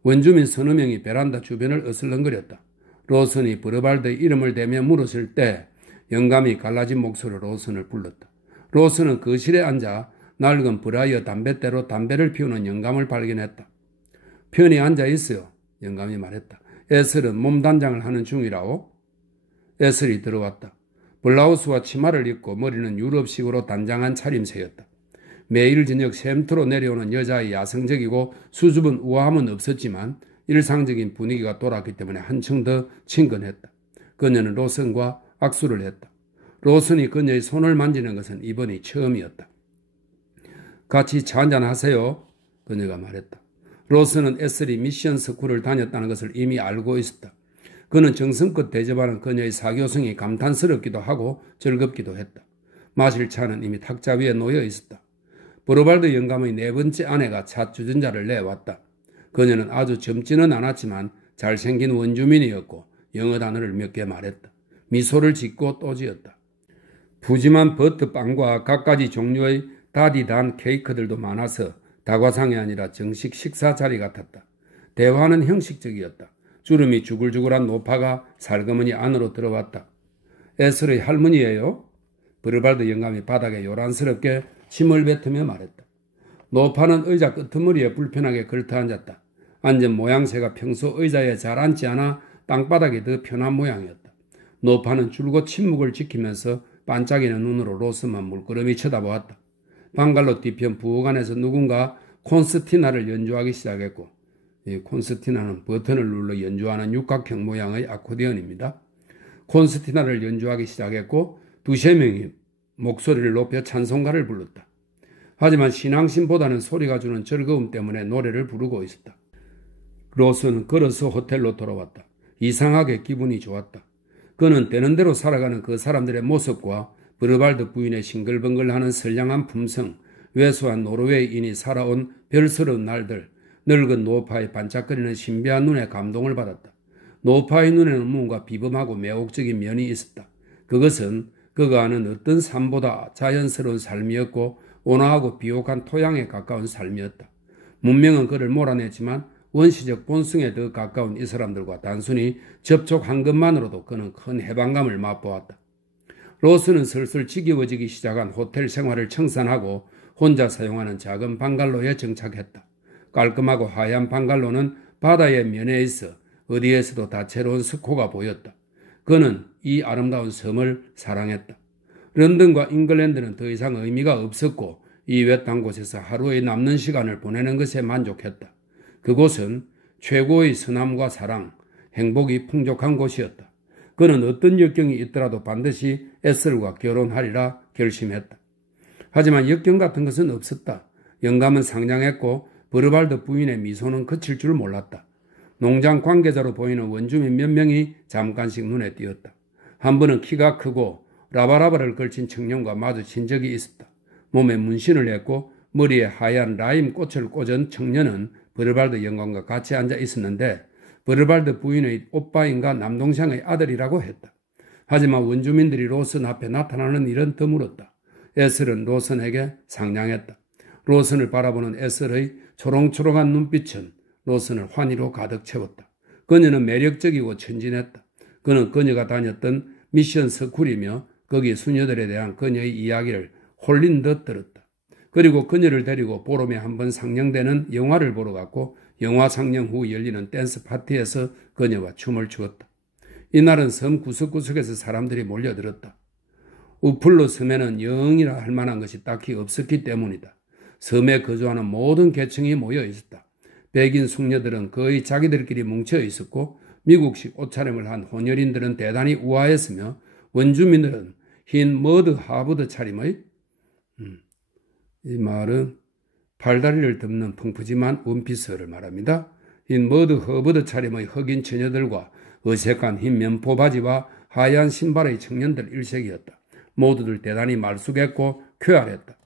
원주민 서너 명이 베란다 주변을 어슬렁거렸다. 로슨이 브르발드의 이름을 대며 물었을 때 영감이 갈라진 목소리로 로슨을 불렀다. 로슨은 거실에 앉아 낡은 브라이어 담뱃대로 담배를 피우는 영감을 발견했다. 편히 앉아 있어요. 영감이 말했다. 에슬은 몸단장을 하는 중이라오. 에슬이 들어왔다. 블라우스와 치마를 입고 머리는 유럽식으로 단장한 차림새였다. 매일 저녁 샘트로 내려오는 여자의 야성적이고 수줍은 우아함은 없었지만 일상적인 분위기가 돌았기 때문에 한층 더 친근했다. 그녀는 로슨과 악수를 했다. 로슨이 그녀의 손을 만지는 것은 이번이 처음이었다. 같이 차 한잔 하세요. 그녀가 말했다. 로슨은 에슬이 미션 스쿨을 다녔다는 것을 이미 알고 있었다. 그는 정성껏 대접하는 그녀의 사교성이 감탄스럽기도 하고 즐겁기도 했다. 마실 차는 이미 탁자 위에 놓여 있었다. 브로발드 영감의 네 번째 아내가 차 주전자를 내왔다. 그녀는 아주 젊지는 않았지만 잘생긴 원주민이었고 영어 단어를 몇 개 말했다. 미소를 짓고 또 지었다. 푸짐한 버터빵과 갖가지 종류의 다디단 케이크들도 많아서 다과상이 아니라 정식 식사 자리 같았다. 대화는 형식적이었다. 주름이 주글주글한 노파가 살그머니 안으로 들어왔다. 에슬의 할머니예요? 브르발드 영감이 바닥에 요란스럽게 침을 뱉으며 말했다. 노파는 의자 끄트머리에 불편하게 걸터앉았다. 앉은 모양새가 평소 의자에 잘 앉지 않아 땅바닥이 더 편한 모양이었다. 노파는 줄곧 침묵을 지키면서 반짝이는 눈으로 로스만 물끄러미 쳐다보았다. 방갈로 뒤편 부엌안에서 누군가 콘스티나를 연주하기 시작했고, 이 콘스티나는 버튼을 눌러 연주하는 육각형 모양의 아코디언입니다. 콘스티나를 연주하기 시작했고 두세 명이 목소리를 높여 찬송가를 불렀다. 하지만 신앙심보다는 소리가 주는 즐거움 때문에 노래를 부르고 있었다. 로스는 걸어서 호텔로 돌아왔다. 이상하게 기분이 좋았다. 그는 되는 대로 살아가는 그 사람들의 모습과 브르발드 부인의 싱글벙글하는 선량한 품성, 왜소한 노르웨이인이 살아온 별스러운 날들, 늙은 노파의 반짝거리는 신비한 눈에 감동을 받았다. 노파의 눈에는 뭔가 비범하고 매혹적인 면이 있었다. 그것은 그가 아는 어떤 삶보다 자연스러운 삶이었고 온화하고 비옥한 토양에 가까운 삶이었다. 문명은 그를 몰아냈지만 원시적 본성에 더 가까운 이 사람들과 단순히 접촉한 것만으로도 그는 큰 해방감을 맛보았다. 로스는 슬슬 지겨워지기 시작한 호텔 생활을 청산하고 혼자 사용하는 작은 방갈로에 정착했다. 깔끔하고 하얀 방갈로는 바다의 면에 있어 어디에서도 다채로운 스코가 보였다. 그는 이 아름다운 섬을 사랑했다. 런던과 잉글랜드는 더 이상 의미가 없었고 이 외딴 곳에서 하루의 남는 시간을 보내는 것에 만족했다. 그곳은 최고의 선함과 사랑, 행복이 풍족한 곳이었다. 그는 어떤 역경이 있더라도 반드시 에슬과 결혼하리라 결심했다. 하지만 역경 같은 것은 없었다. 영감은 상냥했고 브르발드 부인의 미소는 그칠 줄 몰랐다. 농장 관계자로 보이는 원주민 몇 명이 잠깐씩 눈에 띄었다. 한 번은 키가 크고 라바라바를 걸친 청년과 마주친 적이 있었다. 몸에 문신을 했고 머리에 하얀 라임 꽃을 꽂은 청년은 브르발드 영감과 같이 앉아 있었는데 브르발드 부인의 오빠인가 남동생의 아들이라고 했다. 하지만 원주민들이 로슨 앞에 나타나는 일은 드물었다. 에슬은 로슨에게 상냥했다. 로슨을 바라보는 에슬의 초롱초롱한 눈빛은 로슨을 환희로 가득 채웠다. 그녀는 매력적이고 천진했다. 그는 그녀가 다녔던 미션 스쿨이며 거기 수녀들에 대한 그녀의 이야기를 홀린 듯 들었다. 그리고 그녀를 데리고 보름에 한 번 상영되는 영화를 보러 갔고 영화 상영 후 열리는 댄스 파티에서 그녀와 춤을 추었다. 이날은 섬 구석구석에서 사람들이 몰려들었다. 우플루 섬에는 영이라 할 만한 것이 딱히 없었기 때문이다. 섬에 거주하는 모든 계층이 모여 있었다. 백인 숙녀들은 거의 자기들끼리 뭉쳐 있었고 미국식 옷차림을 한 혼혈인들은 대단히 우아했으며 원주민들은 흰 머드 하버드 차림의 이 말은 팔다리를 덮는 펑푸짐한 원피스를 말합니다. 흰 머드 허버드 차림의 흑인 처녀들과 어색한 흰 면포 바지와 하얀 신발의 청년들 일색이었다. 모두들 대단히 말쑥했고 쾌활했다.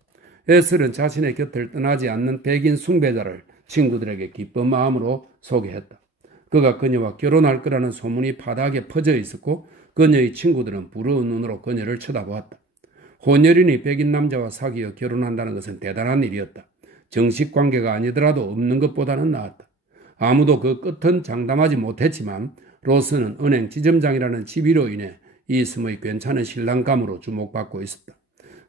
에슬은 자신의 곁을 떠나지 않는 백인 숭배자를 친구들에게 기쁜 마음으로 소개했다. 그가 그녀와 결혼할 거라는 소문이 바닥에 퍼져 있었고 그녀의 친구들은 부러운 눈으로 그녀를 쳐다보았다. 혼혈인이 백인 남자와 사귀어 결혼한다는 것은 대단한 일이었다. 정식 관계가 아니더라도 없는 것보다는 나았다. 아무도 그 끝은 장담하지 못했지만 로스는 은행 지점장이라는 지위로 인해 이스머의 괜찮은 신랑감으로 주목받고 있었다.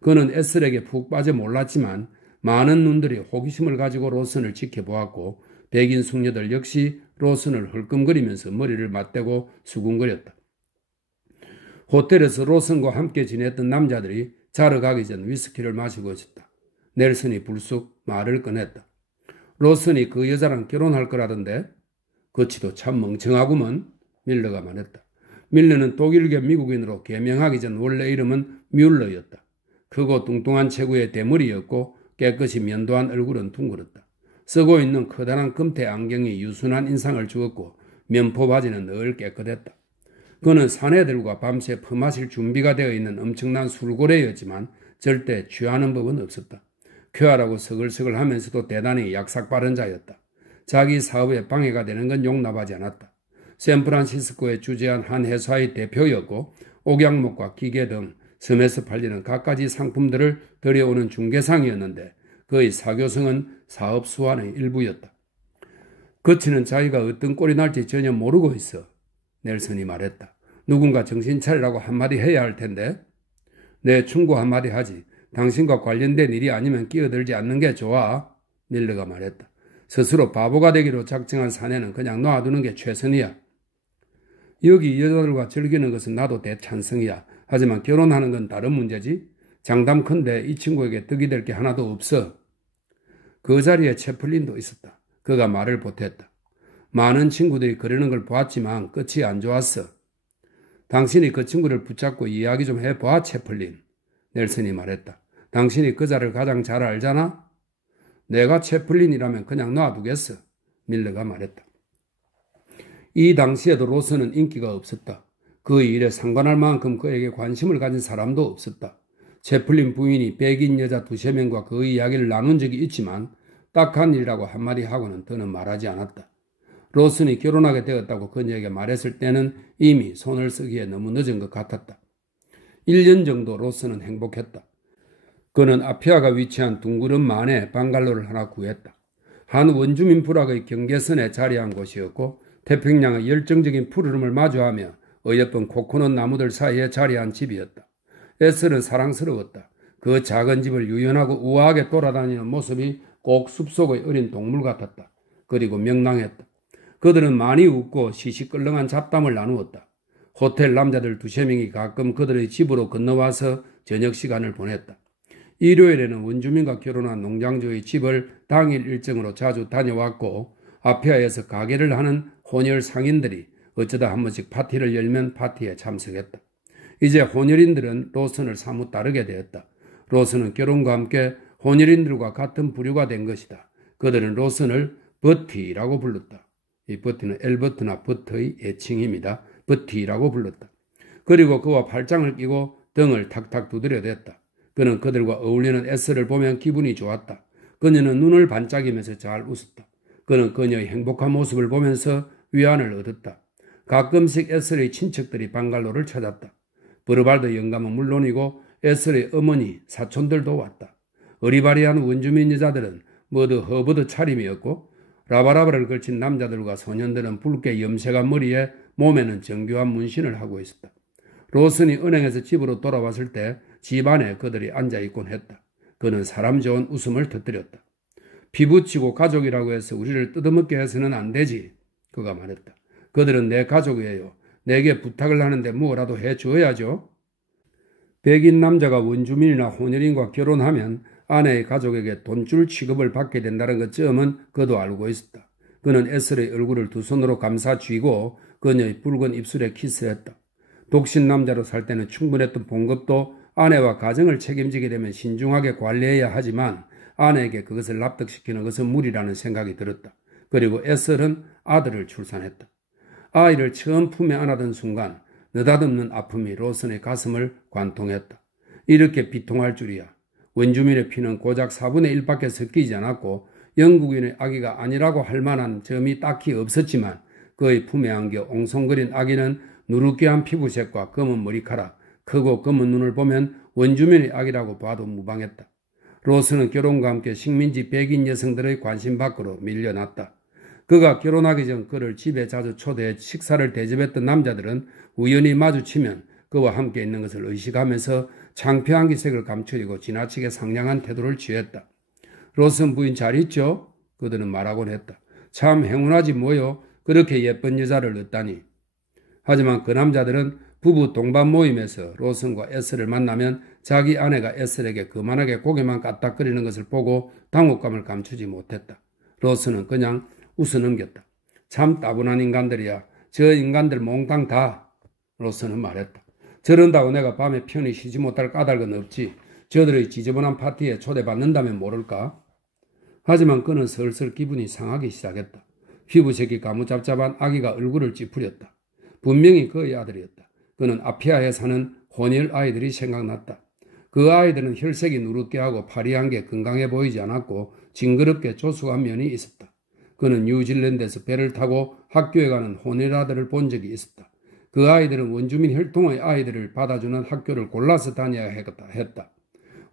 그는 에슬에게 푹 빠져 몰랐지만 많은 눈들이 호기심을 가지고 로슨을 지켜보았고 백인 숙녀들 역시 로슨을 헐끔거리면서 머리를 맞대고 수군거렸다. 호텔에서 로슨과 함께 지냈던 남자들이 자러 가기 전 위스키를 마시고 있었다. 넬슨이 불쑥 말을 꺼냈다. 로슨이 그 여자랑 결혼할 거라던데? 그치도 참 멍청하구먼. 밀러가 말했다. 밀러는 독일계 미국인으로 개명하기 전 원래 이름은 뮬러였다. 크고 뚱뚱한 체구의 대머리였고 깨끗이 면도한 얼굴은 둥그렇다. 쓰고 있는 커다란 금태 안경이 유순한 인상을 주었고 면포 바지는 늘 깨끗했다. 그는 사내들과 밤새 품마실 준비가 되어 있는 엄청난 술고래였지만 절대 취하는 법은 없었다. 쾌활하고 서글서글 하면서도 대단히 약삭빠른 자였다. 자기 사업에 방해가 되는 건 용납하지 않았다. 샌프란시스코에 주재한 한 회사의 대표였고 옥양목과 기계 등 섬에서 팔리는 갖가지 상품들을 들여오는 중개상이었는데 그의 사교성은 사업 수완의 일부였다. 그치는 자기가 어떤 꼴이 날지 전혀 모르고 있어. 넬슨이 말했다. 누군가 정신 차리라고 한마디 해야 할 텐데. 네, 충고 한마디 하지. 당신과 관련된 일이 아니면 끼어들지 않는 게 좋아. 밀러가 말했다. 스스로 바보가 되기로 작정한 사내는 그냥 놔두는 게 최선이야. 여기 여자들과 즐기는 것은 나도 대찬성이야. 하지만 결혼하는 건 다른 문제지. 장담컨대 이 친구에게 득이 될 게 하나도 없어. 그 자리에 채플린도 있었다. 그가 말을 보탰다. 많은 친구들이 그러는 걸 보았지만 끝이 안 좋았어. 당신이 그 친구를 붙잡고 이야기 좀 해봐, 채플린. 넬슨이 말했다. 당신이 그자를 가장 잘 알잖아? 내가 채플린이라면 그냥 놔두겠어. 밀러가 말했다. 이 당시에도 로스는 인기가 없었다. 그 일에 상관할 만큼 그에게 관심을 가진 사람도 없었다. 채플린 부인이 백인 여자 2~3명과 그 이야기를 나눈 적이 있지만 딱한 일이라고 한마디 하고는 더는 말하지 않았다. 로슨이 결혼하게 되었다고 그녀에게 말했을 때는 이미 손을 쓰기에 너무 늦은 것 같았다. 1년 정도 로슨은 행복했다. 그는 아피아가 위치한 둥그런 만에 방갈로를 하나 구했다. 한 원주민 부락의 경계선에 자리한 곳이었고 태평양의 열정적인 푸르름을 마주하며 어여쁜 코코넛 나무들 사이에 자리한 집이었다. 에슬은 사랑스러웠다. 그 작은 집을 유연하고 우아하게 돌아다니는 모습이 꼭 숲속의 어린 동물 같았다. 그리고 명랑했다. 그들은 많이 웃고 시시껄렁한 잡담을 나누었다. 호텔 남자들 2~3명이 가끔 그들의 집으로 건너와서 저녁 시간을 보냈다. 일요일에는 원주민과 결혼한 농장주의 집을 당일 일정으로 자주 다녀왔고 아피아에서 가게를 하는 혼혈 상인들이 어쩌다 한 번씩 파티를 열면 파티에 참석했다. 이제 혼혈인들은 로슨을 사뭇 따르게 되었다. 로슨은 결혼과 함께 혼혈인들과 같은 부류가 된 것이다. 그들은 로슨을 버티라고 불렀다. 이 버티는 엘버트나 버터의 애칭입니다. 버티라고 불렀다. 그리고 그와 팔짱을 끼고 등을 탁탁 두드려댔다. 그는 그들과 어울리는 에스를 보면 기분이 좋았다. 그녀는 눈을 반짝이면서 잘 웃었다. 그는 그녀의 행복한 모습을 보면서 위안을 얻었다. 가끔씩 에스의 친척들이 방갈로를 찾았다. 버르발드 영감은 물론이고 에스의 어머니, 사촌들도 왔다. 어리바리한 원주민 여자들은 모두 허브드 차림이었고 라바라바를 걸친 남자들과 소년들은 붉게 염색한 머리에 몸에는 정교한 문신을 하고 있었다. 로슨이 은행에서 집으로 돌아왔을 때 집안에 그들이 앉아있곤 했다. 그는 사람 좋은 웃음을 터뜨렸다. 피부치고 가족이라고 해서 우리를 뜯어먹게 해서는 안 되지. 그가 말했다. 그들은 내 가족이에요. 내게 부탁을 하는데 뭐라도 해줘야죠. 백인 남자가 원주민이나 혼혈인과 결혼하면 아내의 가족에게 돈줄 취급을 받게 된다는 것쯤은 그도 알고 있었다. 그는 에슬의 얼굴을 두 손으로 감싸 쥐고 그녀의 붉은 입술에 키스했다. 독신 남자로 살 때는 충분했던 봉급도 아내와 가정을 책임지게 되면 신중하게 관리해야 하지만 아내에게 그것을 납득시키는 것은 무리라는 생각이 들었다. 그리고 에슬은 아들을 출산했다. 아이를 처음 품에 안았던 순간 느닷없는 아픔이 로슨의 가슴을 관통했다. 이렇게 비통할 줄이야. 원주민의 피는 고작 4분의 1밖에 섞이지 않았고 영국인의 아기가 아니라고 할 만한 점이 딱히 없었지만 그의 품에 안겨 옹송거린 아기는 누르끼한 피부색과 검은 머리카락, 크고 검은 눈을 보면 원주민의 아기라고 봐도 무방했다. 로스는 결혼과 함께 식민지 백인 여성들의 관심 밖으로 밀려났다. 그가 결혼하기 전 그를 집에 자주 초대해 식사를 대접했던 남자들은 우연히 마주치면 그와 함께 있는 것을 의식하면서 창피한 기색을 감추리고 지나치게 상냥한 태도를 취했다. 로스는 부인 잘 있죠? 그들은 말하곤 했다. 참 행운하지 뭐요. 그렇게 예쁜 여자를 얻다니. 하지만 그 남자들은 부부 동반 모임에서 로슨과 에스를 만나면 자기 아내가 에스에게 그만하게 고개만 까딱거리는 것을 보고 당혹감을 감추지 못했다. 로슨은 그냥 웃어넘겼다. 참 따분한 인간들이야. 저 인간들 몽땅 다. 로슨은 말했다. 저런다고 내가 밤에 편히 쉬지 못할 까닭은 없지. 저들의 지저분한 파티에 초대받는다면 모를까? 하지만 그는 슬슬 기분이 상하기 시작했다. 피부색이 가무잡잡한 아기가 얼굴을 찌푸렸다. 분명히 그의 아들이었다. 그는 아피아에 사는 혼혈 아이들이 생각났다. 그 아이들은 혈색이 누렇게하고 파리한 게 건강해 보이지 않았고 징그럽게 조숙한 면이 있었다. 그는 뉴질랜드에서 배를 타고 학교에 가는 혼혈 아들을 본 적이 있었다. 그 아이들은 원주민 혈통의 아이들을 받아주는 학교를 골라서 다녀야 했다.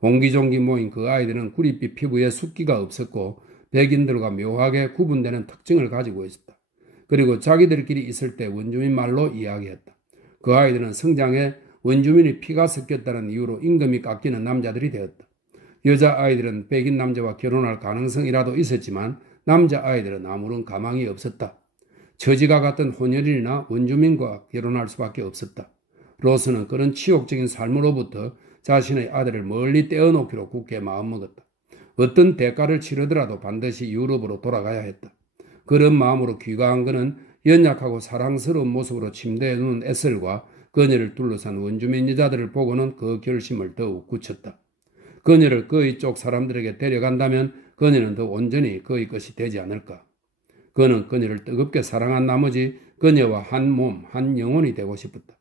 옹기종기 모인 그 아이들은 구릿빛 피부에 숫기가 없었고 백인들과 묘하게 구분되는 특징을 가지고 있었다. 그리고 자기들끼리 있을 때 원주민 말로 이야기했다. 그 아이들은 성장에 원주민의 피가 섞였다는 이유로 임금이 깎이는 남자들이 되었다. 여자아이들은 백인 남자와 결혼할 가능성이라도 있었지만 남자아이들은 아무런 가망이 없었다. 처지가 같은 혼혈인이나 원주민과 결혼할 수밖에 없었다. 로스는 그런 치욕적인 삶으로부터 자신의 아들을 멀리 떼어놓기로 굳게 마음먹었다. 어떤 대가를 치르더라도 반드시 유럽으로 돌아가야 했다. 그런 마음으로 귀가한 그는 연약하고 사랑스러운 모습으로 침대에 누운 에셀과 그녀를 둘러싼 원주민 여자들을 보고는 그 결심을 더욱 굳혔다. 그녀를 그의 쪽 사람들에게 데려간다면 그녀는 더 온전히 그의 것이 되지 않을까. 그는 그녀를 뜨겁게 사랑한 나머지 그녀와 한 몸, 한 영혼이 되고 싶었다.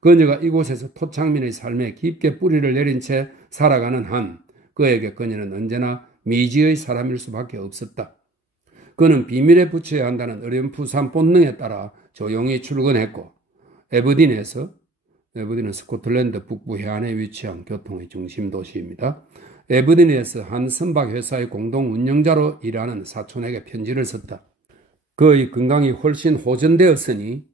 그녀가 이곳에서 토착민의 삶에 깊게 뿌리를 내린 채 살아가는 한 그에게 그녀는 언제나 미지의 사람일 수밖에 없었다. 그는 비밀에 붙여야 한다는 어렴풋한 본능에 따라 조용히 출근했고 에버딘은 스코틀랜드 북부 해안에 위치한 교통의 중심 도시입니다. 에버딘에서 한 선박회사의 공동 운영자로 일하는 사촌에게 편지를 썼다. 그의 건강이 훨씬 호전되었으니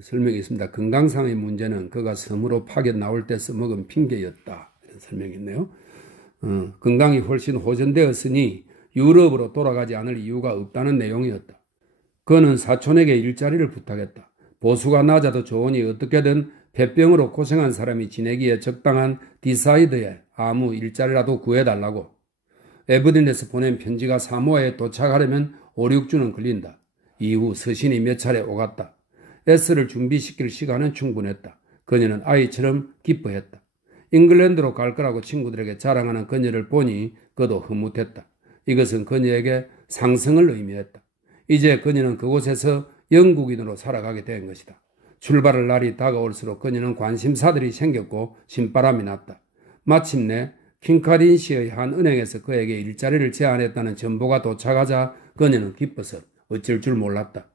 설명이 있습니다. 건강상의 문제는 그가 섬으로 파견 나올 때 써먹은 핑계였다. 이런 설명이 있네요. 건강이 훨씬 호전되었으니 유럽으로 돌아가지 않을 이유가 없다는 내용이었다. 그는 사촌에게 일자리를 부탁했다. 보수가 낮아도 좋으니 어떻게든 폐병으로 고생한 사람이 지내기에 적당한 디사이드에 아무 일자리라도 구해달라고. 에버딘에서 보낸 편지가 사모아에 도착하려면 5, 6주는 걸린다. 이후 서신이 몇 차례 오갔다. 에스를 준비시킬 시간은 충분했다. 그녀는 아이처럼 기뻐했다. 잉글랜드로 갈 거라고 친구들에게 자랑하는 그녀를 보니 그도 흐뭇했다. 이것은 그녀에게 상승을 의미했다. 이제 그녀는 그곳에서 영국인으로 살아가게 된 것이다. 출발할 날이 다가올수록 그녀는 관심사들이 생겼고 신바람이 났다. 마침내 킹카딘시의 한 은행에서 그에게 일자리를 제안했다는 정보가 도착하자 그녀는 기뻐서 어쩔 줄 몰랐다.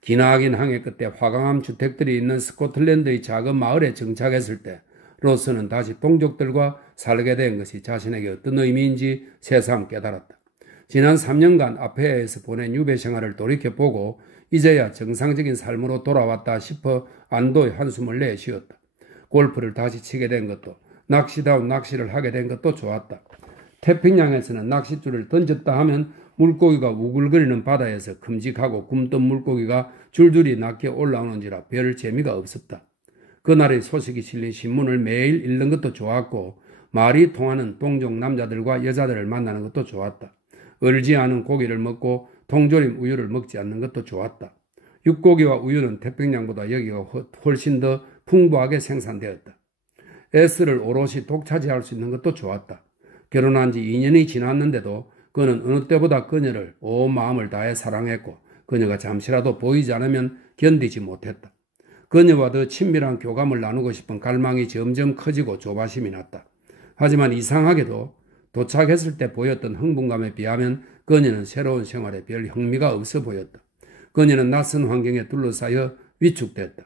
기나긴 항해 끝에 화강암 주택들이 있는 스코틀랜드의 작은 마을에 정착했을 때 로스는 다시 동족들과 살게 된 것이 자신에게 어떤 의미인지 새삼 깨달았다. 지난 3년간 아페아에서 보낸 유배 생활을 돌이켜보고 이제야 정상적인 삶으로 돌아왔다 싶어 안도의 한숨을 내쉬었다. 골프를 다시 치게 된 것도 낚시다운 낚시를 하게 된 것도 좋았다. 태평양에서는 낚싯줄을 던졌다 하면 물고기가 우글거리는 바다에서 큼직하고 굼뜬 물고기가 줄줄이 낮게 올라오는지라 별 재미가 없었다. 그날의 소식이 실린 신문을 매일 읽는 것도 좋았고 말이 통하는 동족 남자들과 여자들을 만나는 것도 좋았다. 얼지 않은 고기를 먹고 통조림 우유를 먹지 않는 것도 좋았다. 육고기와 우유는 태평양보다 여기가 훨씬 더 풍부하게 생산되었다. 에스를 오롯이 독차지할 수 있는 것도 좋았다. 결혼한 지 2년이 지났는데도 그는 어느 때보다 그녀를 온 마음을 다해 사랑했고 그녀가 잠시라도 보이지 않으면 견디지 못했다. 그녀와 더 친밀한 교감을 나누고 싶은 갈망이 점점 커지고 조바심이 났다. 하지만 이상하게도 도착했을 때 보였던 흥분감에 비하면 그녀는 새로운 생활에 별 흥미가 없어 보였다. 그녀는 낯선 환경에 둘러싸여 위축됐다.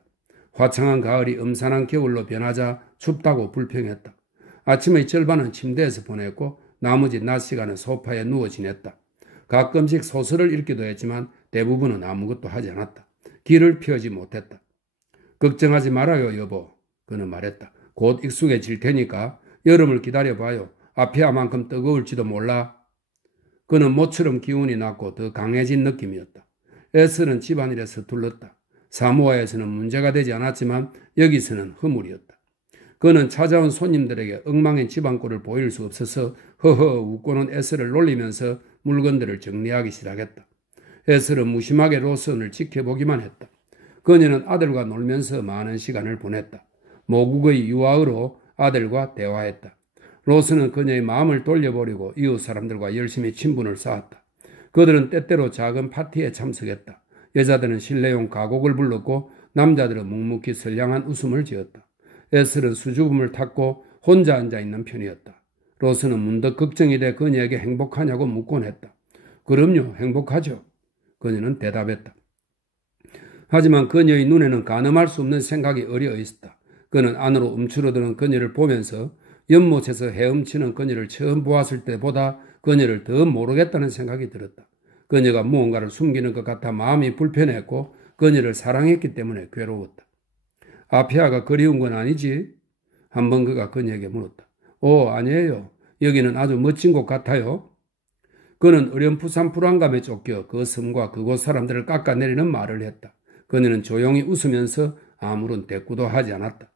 화창한 가을이 음산한 겨울로 변하자 춥다고 불평했다. 아침의 절반은 침대에서 보냈고 나머지 낮 시간은 소파에 누워 지냈다. 가끔씩 소설을 읽기도 했지만 대부분은 아무것도 하지 않았다. 길을 피하지 못했다. 걱정하지 말아요, 여보. 그는 말했다. 곧 익숙해질 테니까 여름을 기다려봐요. 아피아만큼 뜨거울지도 몰라. 그는 모처럼 기운이 났고 더 강해진 느낌이었다. 에스는 집안일에 서툴렀다. 사모아에서는 문제가 되지 않았지만 여기서는 허물이었다. 그는 찾아온 손님들에게 엉망인 집안꼴을 보일 수 없어서 허허 웃고는 에스를 놀리면서 물건들을 정리하기 시작했다. 에스는 무심하게 로선을 지켜보기만 했다. 그녀는 아들과 놀면서 많은 시간을 보냈다. 모국의 유아어로 아들과 대화했다. 로스는 그녀의 마음을 돌려보려고 이웃 사람들과 열심히 친분을 쌓았다. 그들은 때때로 작은 파티에 참석했다. 여자들은 실내용 가곡을 불렀고 남자들은 묵묵히 선량한 웃음을 지었다. 에슬은 수줍음을 탔고 혼자 앉아있는 편이었다. 로스는 문득 걱정이 돼 그녀에게 행복하냐고 묻곤 했다. 그럼요, 행복하죠. 그녀는 대답했다. 하지만 그녀의 눈에는 가늠할 수 없는 생각이 어려 있었다. 그는 안으로 움츠러드는 그녀를 보면서 연못에서 헤엄치는 그녀를 처음 보았을 때보다 그녀를 더 모르겠다는 생각이 들었다. 그녀가 무언가를 숨기는 것 같아 마음이 불편했고 그녀를 사랑했기 때문에 괴로웠다. 아피아가 그리운 건 아니지? 한번 그가 그녀에게 물었다. 아니에요. 여기는 아주 멋진 곳 같아요. 그는 어렴풋한 불안감에 쫓겨 그 섬과 그곳 사람들을 깎아내리는 말을 했다. 그녀는 조용히 웃으면서 아무런 대꾸도 하지 않았다.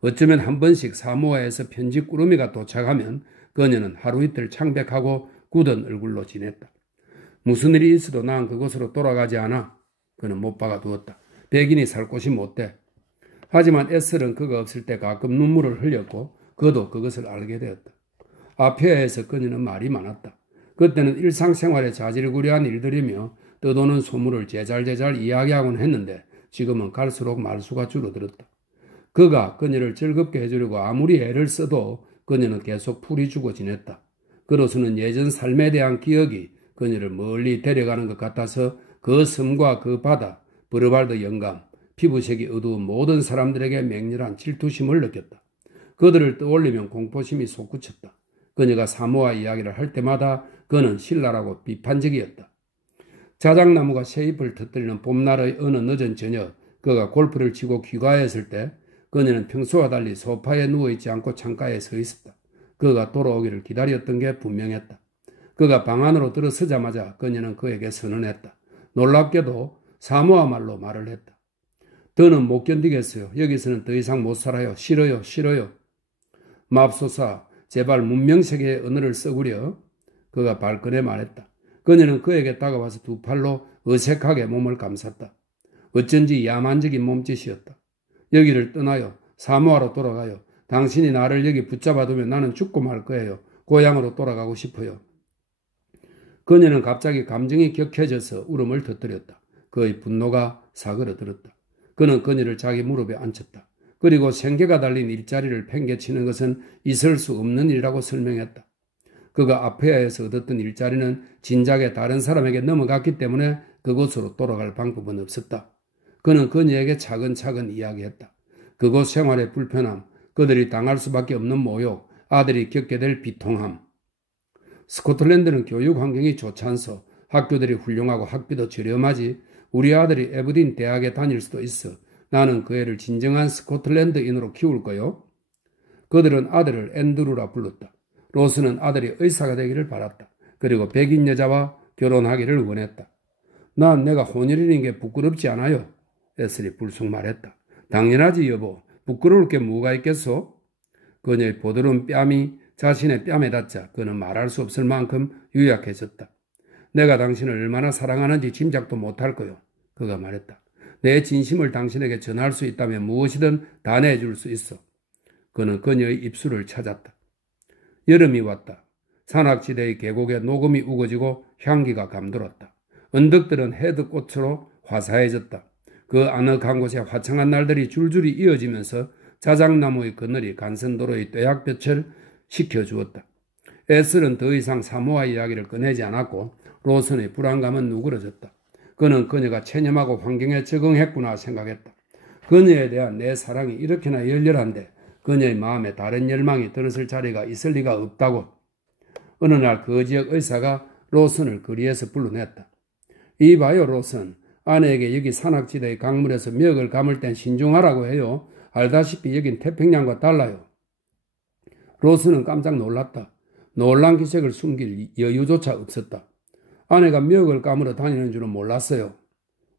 어쩌면 한 번씩 사모아에서 편지 꾸러미가 도착하면 그녀는 하루 이틀 창백하고 굳은 얼굴로 지냈다. 무슨 일이 있어도 난 그곳으로 돌아가지 않아. 그는 못 박아두었다. 백인이 살 곳이 못돼. 하지만 에슬은 그가 없을 때 가끔 눈물을 흘렸고 그도 그것을 알게 되었다. 아피아에서 그녀는 말이 많았다. 그때는 일상생활에 자질구레한 일들이며 떠도는 소문을 제잘제잘 이야기하곤 했는데 지금은 갈수록 말수가 줄어들었다. 그가 그녀를 즐겁게 해주려고 아무리 애를 써도 그녀는 계속 풀이 주고 지냈다. 그로서는 예전 삶에 대한 기억이 그녀를 멀리 데려가는 것 같아서 그 섬과 그 바다, 브르발드 영감, 피부색이 어두운 모든 사람들에게 맹렬한 질투심을 느꼈다. 그들을 떠올리면 공포심이 솟구쳤다. 그녀가 사모아 이야기를 할 때마다 그는 신랄하고 비판적이었다. 자작나무가 새잎을 터뜨리는 봄날의 어느 늦은 저녁, 그가 골프를 치고 귀가했을 때 그녀는 평소와 달리 소파에 누워있지 않고 창가에 서 있었다. 그가 돌아오기를 기다렸던 게 분명했다. 그가 방 안으로 들어서자마자 그녀는 그에게 선언했다. 놀랍게도 사모아 말로 말을 했다. 더는 못 견디겠어요. 여기서는 더 이상 못 살아요. 싫어요. 싫어요. 맙소사, 제발 문명세계의 언어를 써구려. 그가 발끈해 말했다. 그녀는 그에게 다가와서 두 팔로 어색하게 몸을 감쌌다. 어쩐지 야만적인 몸짓이었다. 여기를 떠나요. 사모아로 돌아가요. 당신이 나를 여기 붙잡아두면 나는 죽고 말 거예요. 고향으로 돌아가고 싶어요. 그녀는 갑자기 감정이 격해져서 울음을 터뜨렸다. 그의 분노가 사그러들었다. 그는 그녀를 자기 무릎에 앉혔다. 그리고 생계가 달린 일자리를 팽개치는 것은 있을 수 없는 일이라고 설명했다. 그가 아페아에서 얻었던 일자리는 진작에 다른 사람에게 넘어갔기 때문에 그곳으로 돌아갈 방법은 없었다. 그는 그녀에게 차근차근 이야기했다. 그곳 생활의 불편함, 그들이 당할 수밖에 없는 모욕, 아들이 겪게 될 비통함. 스코틀랜드는 교육 환경이 좋지 않소. 학교들이 훌륭하고 학비도 저렴하지. 우리 아들이 에버딘 대학에 다닐 수도 있어. 나는 그 애를 진정한 스코틀랜드인으로 키울 거요. 그들은 아들을 앤드루라 불렀다. 로스는 아들이 의사가 되기를 바랐다. 그리고 백인 여자와 결혼하기를 원했다. 난 내가 혼혈인인 게 부끄럽지 않아요. 에슬이 불쑥 말했다. 당연하지 여보. 부끄러울 게 뭐가 있겠소? 그녀의 보드러운 뺨이 자신의 뺨에 닿자 그는 말할 수 없을 만큼 유약해졌다. 내가 당신을 얼마나 사랑하는지 짐작도 못할 거요. 그가 말했다. 내 진심을 당신에게 전할 수 있다면 무엇이든 다 내줄 수 있어. 그는 그녀의 입술을 찾았다. 여름이 왔다. 산악지대의 계곡에 녹음이 우거지고 향기가 감돌았다. 언덕들은 헤드꽃으로 화사해졌다. 그 아늑한 곳에 화창한 날들이 줄줄이 이어지면서 자작나무의 그늘이 간선도로의 뙤약볕을 식혀주었다. 에슬은 더 이상 사모아 이야기를 꺼내지 않았고 로슨의 불안감은 누그러졌다. 그는 그녀가 체념하고 환경에 적응했구나 생각했다. 그녀에 대한 내 사랑이 이렇게나 열렬한데 그녀의 마음에 다른 열망이 들었을 자리가 있을 리가 없다고. 어느 날 그 지역 의사가 로슨을 거리에서 불러냈다. 이봐요 로슨, 아내에게 여기 산악지대의 강물에서 멱을 감을 땐 신중하라고 해요. 알다시피 여긴 태평양과 달라요. 로슨은 깜짝 놀랐다. 놀란 기색을 숨길 여유조차 없었다. 아내가 멱을 감으러 다니는 줄은 몰랐어요.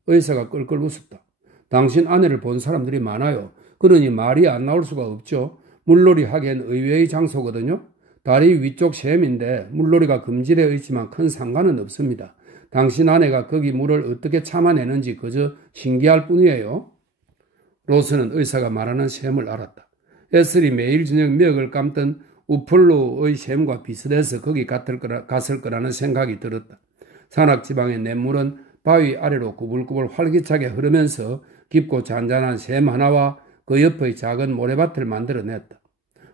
의사가 끌끌 웃었다. 당신 아내를 본 사람들이 많아요. 그러니 말이 안 나올 수가 없죠. 물놀이 하기엔 의외의 장소거든요. 다리 위쪽 샘인데 물놀이가 금지되어 있지만 큰 상관은 없습니다. 당신 아내가 거기 물을 어떻게 참아내는지 그저 신기할 뿐이에요. 로스는 의사가 말하는 샘을 알았다. 에슬이 매일 저녁 멱을 감던 우플루의 샘과 비슷해서 거기 갔을 거라는 생각이 들었다. 산악지방의 냇물은 바위 아래로 구불구불 활기차게 흐르면서 깊고 잔잔한 샘 하나와 그 옆의 작은 모래밭을 만들어냈다.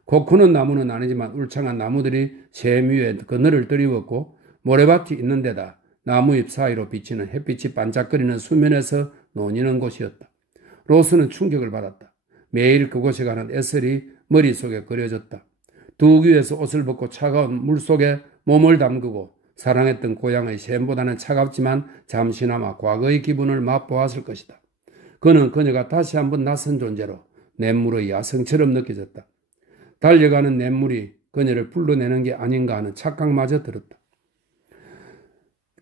코코넛 나무는 아니지만 울창한 나무들이 샘 위에 그늘을 드리웠고 모래밭이 있는 데다 나무잎 사이로 비치는 햇빛이 반짝거리는 수면에서 논이는 곳이었다. 로스는 충격을 받았다. 매일 그곳에 가는 에슬이 머릿속에 그려졌다. 두 귀에서 옷을 벗고 차가운 물속에 몸을 담그고 사랑했던 고향의 샘보다는 차갑지만 잠시나마 과거의 기분을 맛보았을 것이다. 그는 그녀가 다시 한번 낯선 존재로 냇물의 야성처럼 느껴졌다. 달려가는 냇물이 그녀를 불러내는 게 아닌가 하는 착각마저 들었다.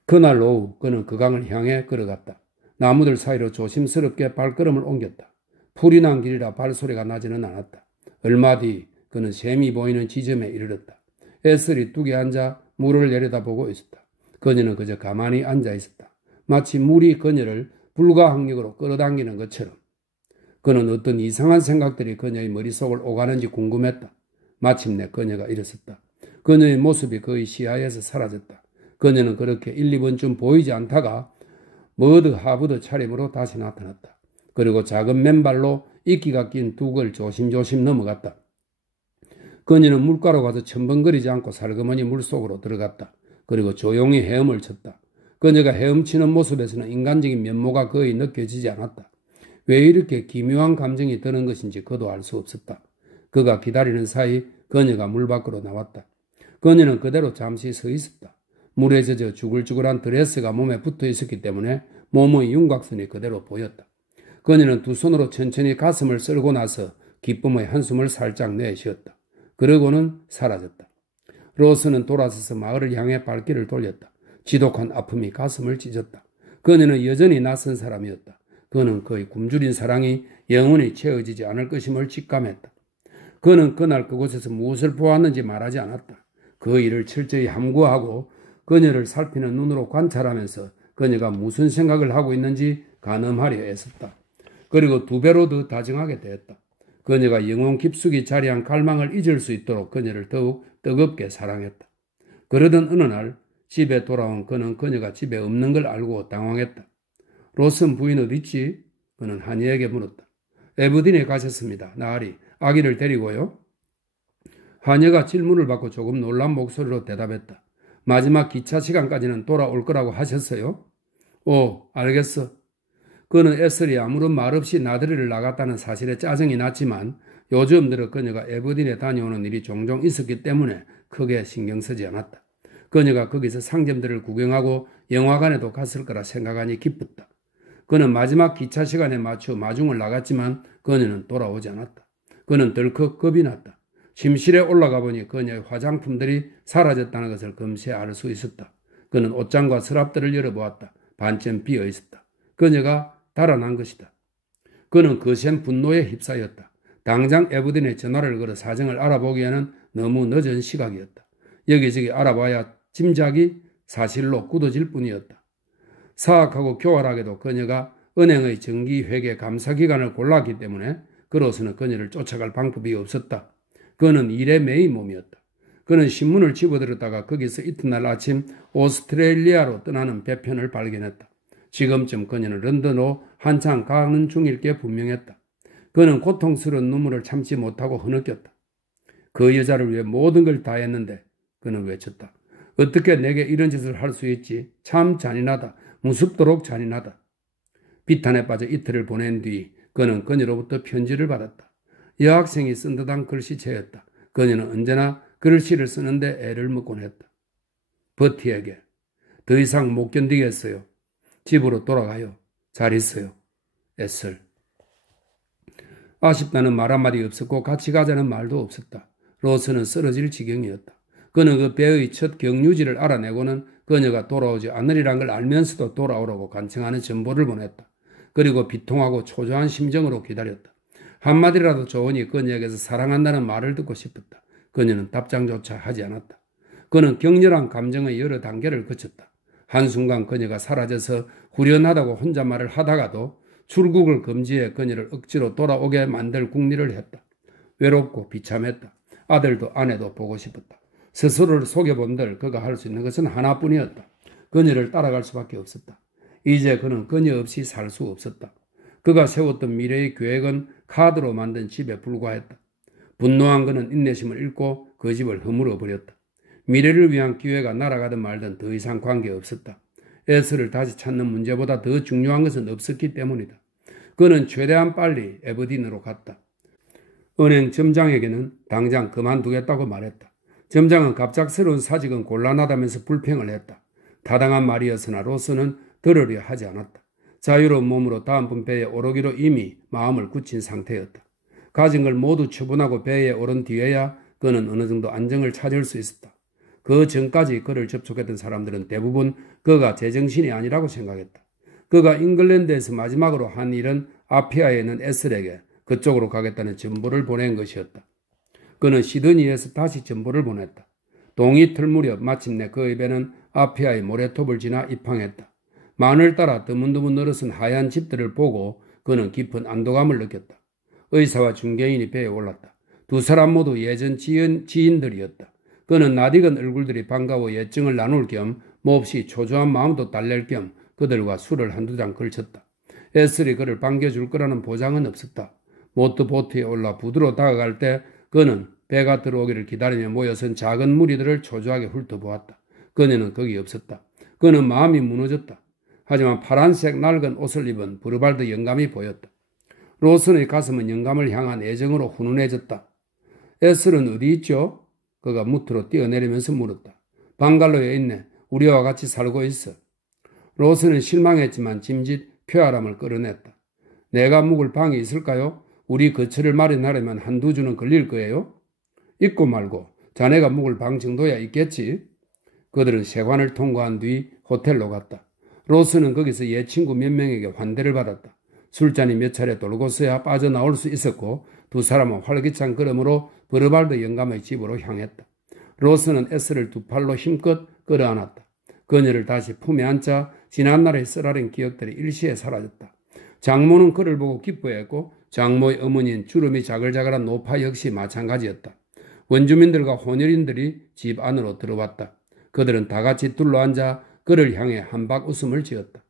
그날 오후 그는 그 강을 향해 걸어갔다. 나무들 사이로 조심스럽게 발걸음을 옮겼다. 풀이 난 길이라 발소리가 나지는 않았다. 얼마 뒤 그는 샘이 보이는 지점에 이르렀다. 에슬이 뚝에 앉아 물을 내려다보고 있었다. 그녀는 그저 가만히 앉아 있었다. 마치 물이 그녀를 불가항력으로 끌어당기는 것처럼. 그는 어떤 이상한 생각들이 그녀의 머릿속을 오가는지 궁금했다. 마침내 그녀가 일어섰다. 그녀의 모습이 그의 시야에서 사라졌다. 그녀는 그렇게 1, 2번쯤 보이지 않다가 머드 하브드 차림으로 다시 나타났다. 그리고 작은 맨발로 이끼가 낀 둑을 조심조심 넘어갔다. 그녀는 물가로 가서 첨벙거리지 않고 살그머니 물속으로 들어갔다. 그리고 조용히 헤엄을 쳤다. 그녀가 헤엄치는 모습에서는 인간적인 면모가 거의 느껴지지 않았다. 왜 이렇게 기묘한 감정이 드는 것인지 그도 알 수 없었다. 그가 기다리는 사이 그녀가 물 밖으로 나왔다. 그녀는 그대로 잠시 서 있었다. 물에 젖어 주글주글한 드레스가 몸에 붙어 있었기 때문에 몸의 윤곽선이 그대로 보였다. 그녀는 두 손으로 천천히 가슴을 쓸고 나서 기쁨의 한숨을 살짝 내쉬었다. 그러고는 사라졌다. 로스는 돌아서서 마을을 향해 발길을 돌렸다. 지독한 아픔이 가슴을 찢었다. 그녀는 여전히 낯선 사람이었다. 그는 그의 굶주린 사랑이 영원히 채워지지 않을 것임을 직감했다. 그는 그날 그곳에서 무엇을 보았는지 말하지 않았다. 그 일을 철저히 함구하고 그녀를 살피는 눈으로 관찰하면서 그녀가 무슨 생각을 하고 있는지 가늠하려 애썼다. 그리고 두 배로 더 다정하게 대했다. 그녀가 영혼 깊숙이 자리한 갈망을 잊을 수 있도록 그녀를 더욱 뜨겁게 사랑했다. 그러던 어느 날 집에 돌아온 그는 그녀가 집에 없는 걸 알고 당황했다. 로슨 부인 어디 있지? 그는 하니에게 물었다. 에브딘에 가셨습니다. 나으리 아기를 데리고요. 하녀가 질문을 받고 조금 놀란 목소리로 대답했다. 마지막 기차 시간까지는 돌아올 거라고 하셨어요? 오, 알겠어. 그는 에슬이 아무런 말 없이 나들이를 나갔다는 사실에 짜증이 났지만 요즘 들어 그녀가 에버딘에 다녀오는 일이 종종 있었기 때문에 크게 신경 쓰지 않았다. 그녀가 거기서 상점들을 구경하고 영화관에도 갔을 거라 생각하니 기뻤다. 그는 마지막 기차 시간에 맞춰 마중을 나갔지만 그녀는 돌아오지 않았다. 그는 덜컥 겁이 났다. 침실에 올라가 보니 그녀의 화장품들이 사라졌다는 것을 금세 알 수 있었다. 그는 옷장과 서랍들을 열어보았다. 반쯤 비어 있었다. 그녀가 달아난 것이다. 그는 거센 분노에 휩싸였다. 당장 에브딘에 전화를 걸어 사정을 알아보기에는 너무 늦은 시각이었다. 여기저기 알아봐야 짐작이 사실로 굳어질 뿐이었다. 사악하고 교활하게도 그녀가 은행의 정기회계 감사기관을 골랐기 때문에 그로서는 그녀를 쫓아갈 방법이 없었다. 그는 일에 매인 몸이었다. 그는 신문을 집어들었다가 거기서 이튿날 아침 오스트레일리아로 떠나는 배편을 발견했다. 지금쯤 그녀는 런던으로 한참 가는 중일 게 분명했다. 그는 고통스러운 눈물을 참지 못하고 흐느꼈다. 그 여자를 위해 모든 걸 다 했는데 그는 외쳤다. 어떻게 내게 이런 짓을 할 수 있지? 참 잔인하다. 무섭도록 잔인하다. 비탄에 빠져 이틀을 보낸 뒤 그는 그녀로부터 편지를 받았다. 여학생이 쓴 듯한 글씨체였다. 그녀는 언제나 글씨를 쓰는데 애를 먹곤 했다. 버티에게 더 이상 못 견디겠어요. 집으로 돌아가요. 잘 있어요. 에슬. 아쉽다는 말 한마디 없었고 같이 가자는 말도 없었다. 로스는 쓰러질 지경이었다. 그는 그 배의 첫 경유지를 알아내고는 그녀가 돌아오지 않으리란 걸 알면서도 돌아오라고 간청하는 전보를 보냈다. 그리고 비통하고 초조한 심정으로 기다렸다. 한마디라도 좋으니 그녀에게서 사랑한다는 말을 듣고 싶었다. 그녀는 답장조차 하지 않았다. 그는 격렬한 감정의 여러 단계를 거쳤다. 한순간 그녀가 사라져서 후련하다고 혼잣말을 하다가도 출국을 금지해 그녀를 억지로 돌아오게 만들 궁리를 했다. 외롭고 비참했다. 아들도 아내도 보고 싶었다. 스스로를 속여본들 그가 할 수 있는 것은 하나뿐이었다. 그녀를 따라갈 수밖에 없었다. 이제 그는 그녀 없이 살 수 없었다. 그가 세웠던 미래의 계획은 카드로 만든 집에 불과했다. 분노한 그는 인내심을 잃고 그 집을 허물어 버렸다. 미래를 위한 기회가 날아가든 말든 더 이상 관계없었다. 에스를 다시 찾는 문제보다 더 중요한 것은 없었기 때문이다. 그는 최대한 빨리 에버딘으로 갔다. 은행 점장에게는 당장 그만두겠다고 말했다. 점장은 갑작스러운 사직은 곤란하다면서 불평을 했다. 타당한 말이었으나 로스는 들으려 하지 않았다. 자유로운 몸으로 다음번 배에 오르기로 이미 마음을 굳힌 상태였다. 가진 걸 모두 처분하고 배에 오른 뒤에야 그는 어느 정도 안정을 찾을 수 있었다. 그 전까지 그를 접촉했던 사람들은 대부분 그가 제정신이 아니라고 생각했다. 그가 잉글랜드에서 마지막으로 한 일은 아피아에 있는 에슬에게 그쪽으로 가겠다는 전보를 보낸 것이었다. 그는 시드니에서 다시 전보를 보냈다. 동이 틀 무렵 마침내 그의 배는 아피아의 모래톱을 지나 입항했다. 만을 따라 드문드문 늘어선 하얀 집들을 보고 그는 깊은 안도감을 느꼈다. 의사와 중개인이 배에 올랐다. 두 사람 모두 예전 지인들이었다. 그는 낯익은 얼굴들이 반가워 예증을 나눌 겸 몹시 초조한 마음도 달랠 겸 그들과 술을 한두 잔 걸쳤다. 에슬이 그를 반겨줄 거라는 보장은 없었다. 모터보트에 올라 부두로 다가갈 때 그는 배가 들어오기를 기다리며 모여선 작은 무리들을 초조하게 훑어보았다. 그녀는 거기 없었다. 그는 마음이 무너졌다. 하지만 파란색 낡은 옷을 입은 브루발드 영감이 보였다. 로슨의 가슴은 영감을 향한 애정으로 훈훈해졌다. 에슬은 어디 있죠? 그가 무트로 뛰어내리면서 물었다. 방갈로에 있네. 우리와 같이 살고 있어. 로스는 실망했지만 짐짓 쾌활함을 끌어냈다. 내가 묵을 방이 있을까요? 우리 거처를 마련하려면 한두 주는 걸릴 거예요? 있고 말고 자네가 묵을 방 정도야 있겠지? 그들은 세관을 통과한 뒤 호텔로 갔다. 로스는 거기서 옛 친구 몇 명에게 환대를 받았다. 술잔이 몇 차례 돌고서야 빠져나올 수 있었고 두 사람은 활기찬 걸음으로 브르발드 영감의 집으로 향했다. 로스는 에스를 두 팔로 힘껏 끌어안았다. 그녀를 다시 품에 안자 지난날의 쓰라린 기억들이 일시에 사라졌다. 장모는 그를 보고 기뻐했고 장모의 어머니인 주름이 자글자글한 노파 역시 마찬가지였다. 원주민들과 혼혈인들이 집 안으로 들어왔다. 그들은 다 같이 둘러앉아 그를 향해 한박 웃음을 지었다.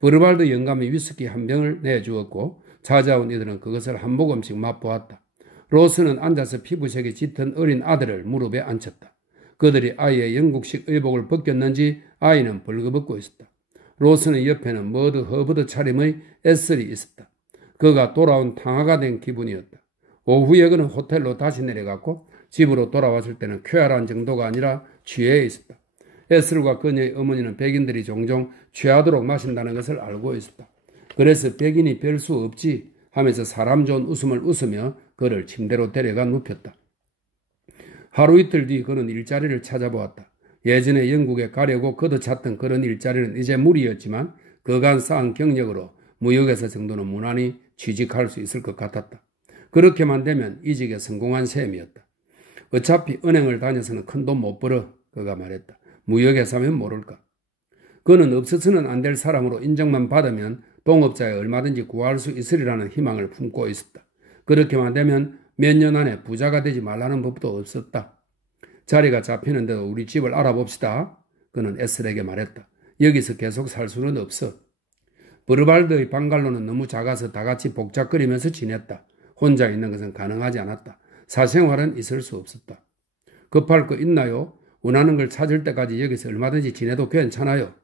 브르발드 영감이 위스키 한 병을 내주었고 찾아온 이들은 그것을 한 모금씩 맛보았다. 로스는 앉아서 피부색이 짙은 어린 아들을 무릎에 앉혔다. 그들이 아이의 영국식 의복을 벗겼는지 아이는 벌거벗고 있었다. 로스는 옆에는 머드 허브드 차림의 에슬이 있었다. 그가 돌아온 탕화가 된 기분이었다. 오후에 그는 호텔로 다시 내려갔고 집으로 돌아왔을 때는 쾌활한 정도가 아니라 취해 있었다. 에슬과 그녀의 어머니는 백인들이 종종 취하도록 마신다는 것을 알고 있었다. 그래서 백인이 별 수 없지 하면서 사람 좋은 웃음을 웃으며 그를 침대로 데려가 눕혔다. 하루 이틀 뒤 그는 일자리를 찾아보았다. 예전에 영국에 가려고 걷어찼던 그런 일자리는 이제 무리였지만 그간 쌓은 경력으로 무역에서 정도는 무난히 취직할 수 있을 것 같았다. 그렇게만 되면 이직에 성공한 셈이었다. 어차피 은행을 다녀서는 큰 돈 못 벌어 그가 말했다. 무역회사면 모를까. 그는 없어서는 안 될 사람으로 인정만 받으면 동업자에 얼마든지 구할 수 있으리라는 희망을 품고 있었다. 그렇게만 되면 몇 년 안에 부자가 되지 말라는 법도 없었다. 자리가 잡히는데도 우리 집을 알아봅시다. 그는 에슬에게 말했다. 여기서 계속 살 수는 없어. 브르발드의 방갈로는 너무 작아서 다 같이 복잡거리면서 지냈다. 혼자 있는 것은 가능하지 않았다. 사생활은 있을 수 없었다. 급할 거 있나요? 원하는 걸 찾을 때까지 여기서 얼마든지 지내도 괜찮아요.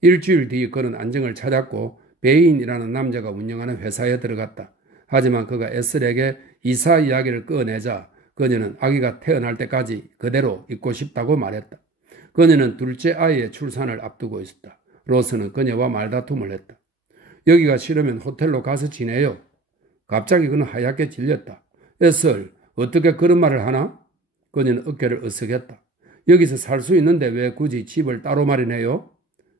일주일 뒤 그는 안정을 찾았고 베인이라는 남자가 운영하는 회사에 들어갔다. 하지만 그가 에슬에게 이사 이야기를 꺼내자 그녀는 아기가 태어날 때까지 그대로 있고 싶다고 말했다. 그녀는 둘째 아이의 출산을 앞두고 있었다. 로스는 그녀와 말다툼을 했다. 여기가 싫으면 호텔로 가서 지내요. 갑자기 그는 하얗게 질렸다. 에슬, 어떻게 그런 말을 하나? 그녀는 어깨를 으쓱했다. 여기서 살 수 있는데 왜 굳이 집을 따로 마련해요?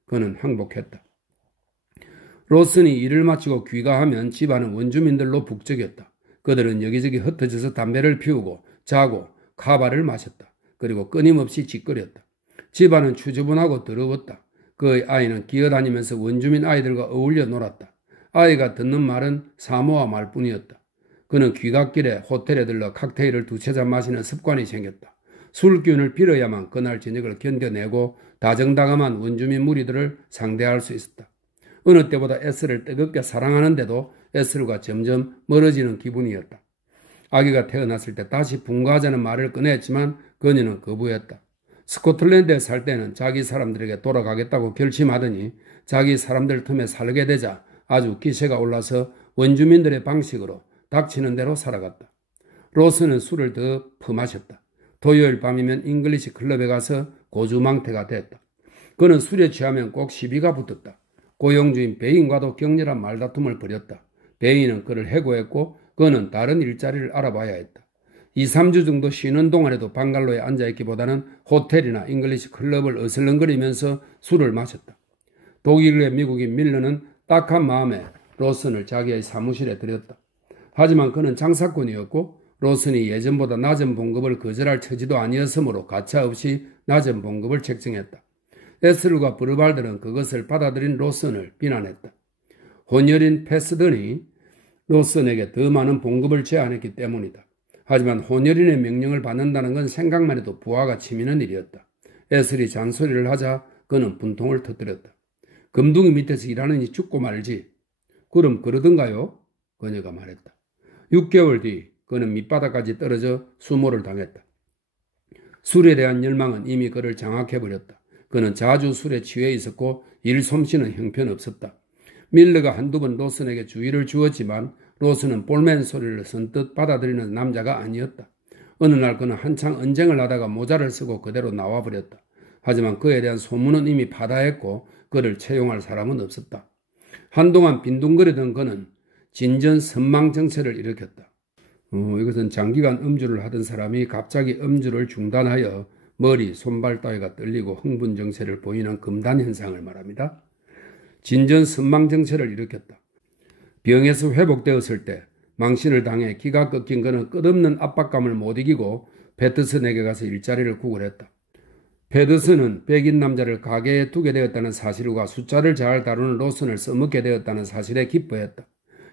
그는 항복했다. 로슨이 일을 마치고 귀가하면 집안은 원주민들로 북적였다. 그들은 여기저기 흩어져서 담배를 피우고 자고 카바를 마셨다. 그리고 끊임없이 짓거렸다. 집안은 추저분하고 더러웠다. 그의 아이는 기어다니면서 원주민 아이들과 어울려 놀았다. 아이가 듣는 말은 사모와 말뿐이었다. 그는 귀갓길에 호텔에 들러 칵테일을 두세 잔 마시는 습관이 생겼다. 술 기운을 빌어야만 그날 저녁을 견뎌내고 다정다감한 원주민 무리들을 상대할 수 있었다. 어느 때보다 에스를 뜨겁게 사랑하는데도 에스과 점점 멀어지는 기분이었다. 아기가 태어났을 때 다시 분가하자는 말을 꺼냈지만 그녀는 거부했다. 스코틀랜드에 살 때는 자기 사람들에게 돌아가겠다고 결심하더니 자기 사람들 틈에 살게 되자 아주 기세가 올라서 원주민들의 방식으로 닥치는 대로 살아갔다. 로스는 술을 더 퍼마셨다. 토요일 밤이면 잉글리시 클럽에 가서 고주망태가 됐다. 그는 술에 취하면 꼭 시비가 붙었다. 고용주인 베인과도 격렬한 말다툼을 벌였다. 베인은 그를 해고했고 그는 다른 일자리를 알아봐야 했다. 2, 3주 정도 쉬는 동안에도 방갈로에 앉아있기보다는 호텔이나 잉글리시 클럽을 어슬렁거리면서 술을 마셨다. 독일의 미국인 밀러는 딱한 마음에 로슨을 자기의 사무실에 들였다. 하지만 그는 장사꾼이었고 로슨이 예전보다 낮은 봉급을 거절할 처지도 아니었으므로 가차없이 낮은 봉급을 책정했다. 에슬과 브르발드는 그것을 받아들인 로슨을 비난했다. 혼혈인 패스던이 로슨에게 더 많은 봉급을 제안했기 때문이다. 하지만 혼혈인의 명령을 받는다는 건 생각만 해도 부하가 치미는 일이었다. 에슬이 잔소리를 하자 그는 분통을 터뜨렸다. 금둥이 밑에서 일하느니 죽고 말지. 그럼 그러던가요? 그녀가 말했다. 6개월 뒤 그는 밑바닥까지 떨어져 수모를 당했다. 술에 대한 열망은 이미 그를 장악해버렸다. 그는 자주 술에 취해 있었고 일 솜씨는 형편없었다. 밀러가 한두 번 로슨에게 주의를 주었지만 로슨은 볼멘 소리를 선뜻 받아들이는 남자가 아니었다. 어느 날 그는 한창 언쟁을 하다가 모자를 쓰고 그대로 나와버렸다. 하지만 그에 대한 소문은 이미 파다했고 그를 채용할 사람은 없었다. 한동안 빈둥거리던 그는 진전 선망정체를 일으켰다. 이것은 장기간 음주를 하던 사람이 갑자기 음주를 중단하여 머리, 손발 따위가 떨리고 흥분정체를 보이는 금단 현상을 말합니다. 진전 선망정체를 일으켰다. 병에서 회복되었을 때 망신을 당해 기가 꺾인 그는 끝없는 압박감을 못 이기고 패터슨에게 가서 일자리를 구걸했다. 패터슨은 백인 남자를 가게에 두게 되었다는 사실과 숫자를 잘 다루는 로슨을 써먹게 되었다는 사실에 기뻐했다.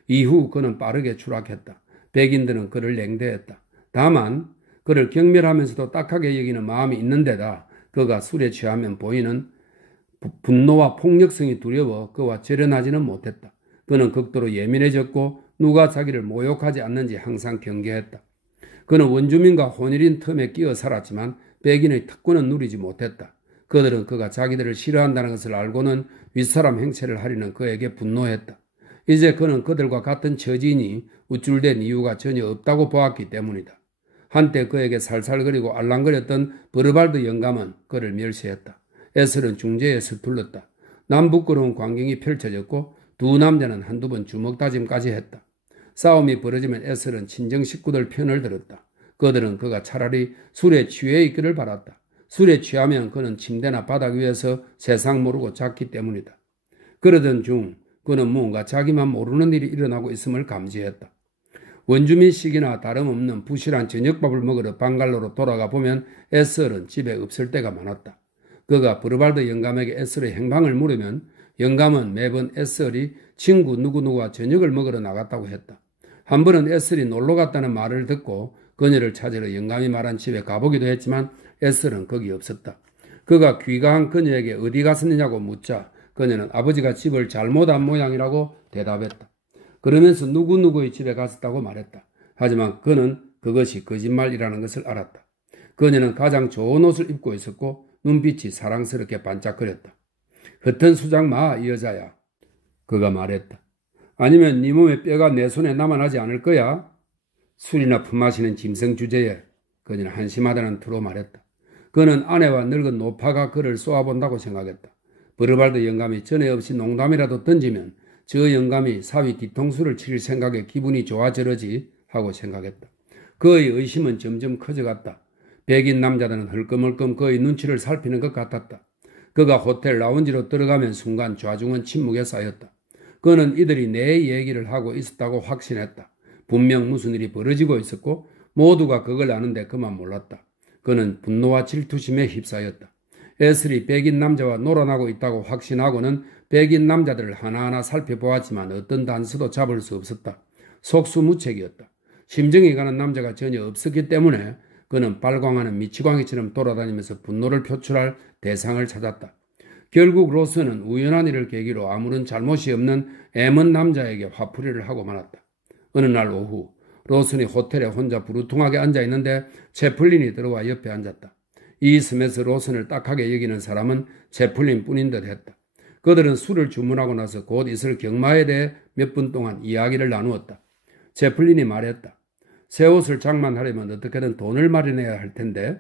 이후 그는 빠르게 추락했다. 백인들은 그를 냉대했다. 다만 그를 경멸하면서도 딱하게 여기는 마음이 있는 데다 그가 술에 취하면 보이는 분노와 폭력성이 두려워 그와 절연하지는 못했다. 그는 극도로 예민해졌고 누가 자기를 모욕하지 않는지 항상 경계했다. 그는 원주민과 혼혈인 틈에 끼어 살았지만 백인의 특권은 누리지 못했다. 그들은 그가 자기들을 싫어한다는 것을 알고는 윗사람 행세를 하려는 그에게 분노했다. 이제 그는 그들과 같은 처지이니 우쭐댄 이유가 전혀 없다고 보았기 때문이다. 한때 그에게 살살거리고 알랑거렸던 브르발드 영감은 그를 멸시했다. 에슬은 중재에 서툴렀다. 남부끄러운 광경이 펼쳐졌고 두 남자는 한두 번 주먹다짐까지 했다. 싸움이 벌어지면 에슬은 친정 식구들 편을 들었다. 그들은 그가 차라리 술에 취해 있기를 바랐다. 술에 취하면 그는 침대나 바닥 위에서 세상 모르고 잤기 때문이다. 그러던 중 그는 뭔가 자기만 모르는 일이 일어나고 있음을 감지했다. 원주민식이나 다름없는 부실한 저녁밥을 먹으러 방갈로로 돌아가 보면 에슬은 집에 없을 때가 많았다. 그가 브르발드 영감에게 에슬의 행방을 물으면 영감은 매번 에슬이 친구 누구누구와 저녁을 먹으러 나갔다고 했다. 한 번은 에슬이 놀러 갔다는 말을 듣고 그녀를 찾으러 영감이 말한 집에 가보기도 했지만 에슬은 거기 없었다. 그가 귀가한 그녀에게 어디 갔었느냐고 묻자 그녀는 아버지가 집을 잘못한 모양이라고 대답했다. 그러면서 누구누구의 집에 갔었다고 말했다. 하지만 그는 그것이 거짓말이라는 것을 알았다. 그녀는 가장 좋은 옷을 입고 있었고 눈빛이 사랑스럽게 반짝거렸다. 흩은 수장마 이 여자야. 그가 말했다. 아니면 네 몸의 뼈가 내 손에 남아나지 않을 거야? 술이나 품마시는 짐승 주제에 그녀는 한심하다는 투로 말했다. 그는 아내와 늙은 노파가 그를 쏘아본다고 생각했다. 버르발드 영감이 전에 없이 농담이라도 던지면 저 영감이 사위 뒤통수를 칠 생각에 기분이 좋아지러지 하고 생각했다. 그의 의심은 점점 커져갔다. 백인 남자들은 헐끔헐끔 그의 눈치를 살피는 것 같았다. 그가 호텔 라운지로 들어가면 순간 좌중은 침묵에 쌓였다. 그는 이들이 내 얘기를 하고 있었다고 확신했다. 분명 무슨 일이 벌어지고 있었고 모두가 그걸 아는데 그만 몰랐다. 그는 분노와 질투심에 휩싸였다. 에슬이 백인 남자와 놀아나고 있다고 확신하고는 백인 남자들을 하나하나 살펴보았지만 어떤 단서도 잡을 수 없었다. 속수무책이었다. 심정이 가는 남자가 전혀 없었기 때문에 그는 발광하는 미치광이처럼 돌아다니면서 분노를 표출할 대상을 찾았다. 결국 로스는 우연한 일을 계기로 아무런 잘못이 없는 애먼 남자에게 화풀이를 하고 말았다. 어느 날 오후 로슨이 호텔에 혼자 부르퉁하게 앉아있는데 채플린이 들어와 옆에 앉았다. 이 섬에서 로슨을 딱하게 여기는 사람은 채플린 뿐인 듯 했다. 그들은 술을 주문하고 나서 곧 있을 경마에 대해 몇 분 동안 이야기를 나누었다. 채플린이 말했다. 새 옷을 장만하려면 어떻게든 돈을 마련해야 할 텐데.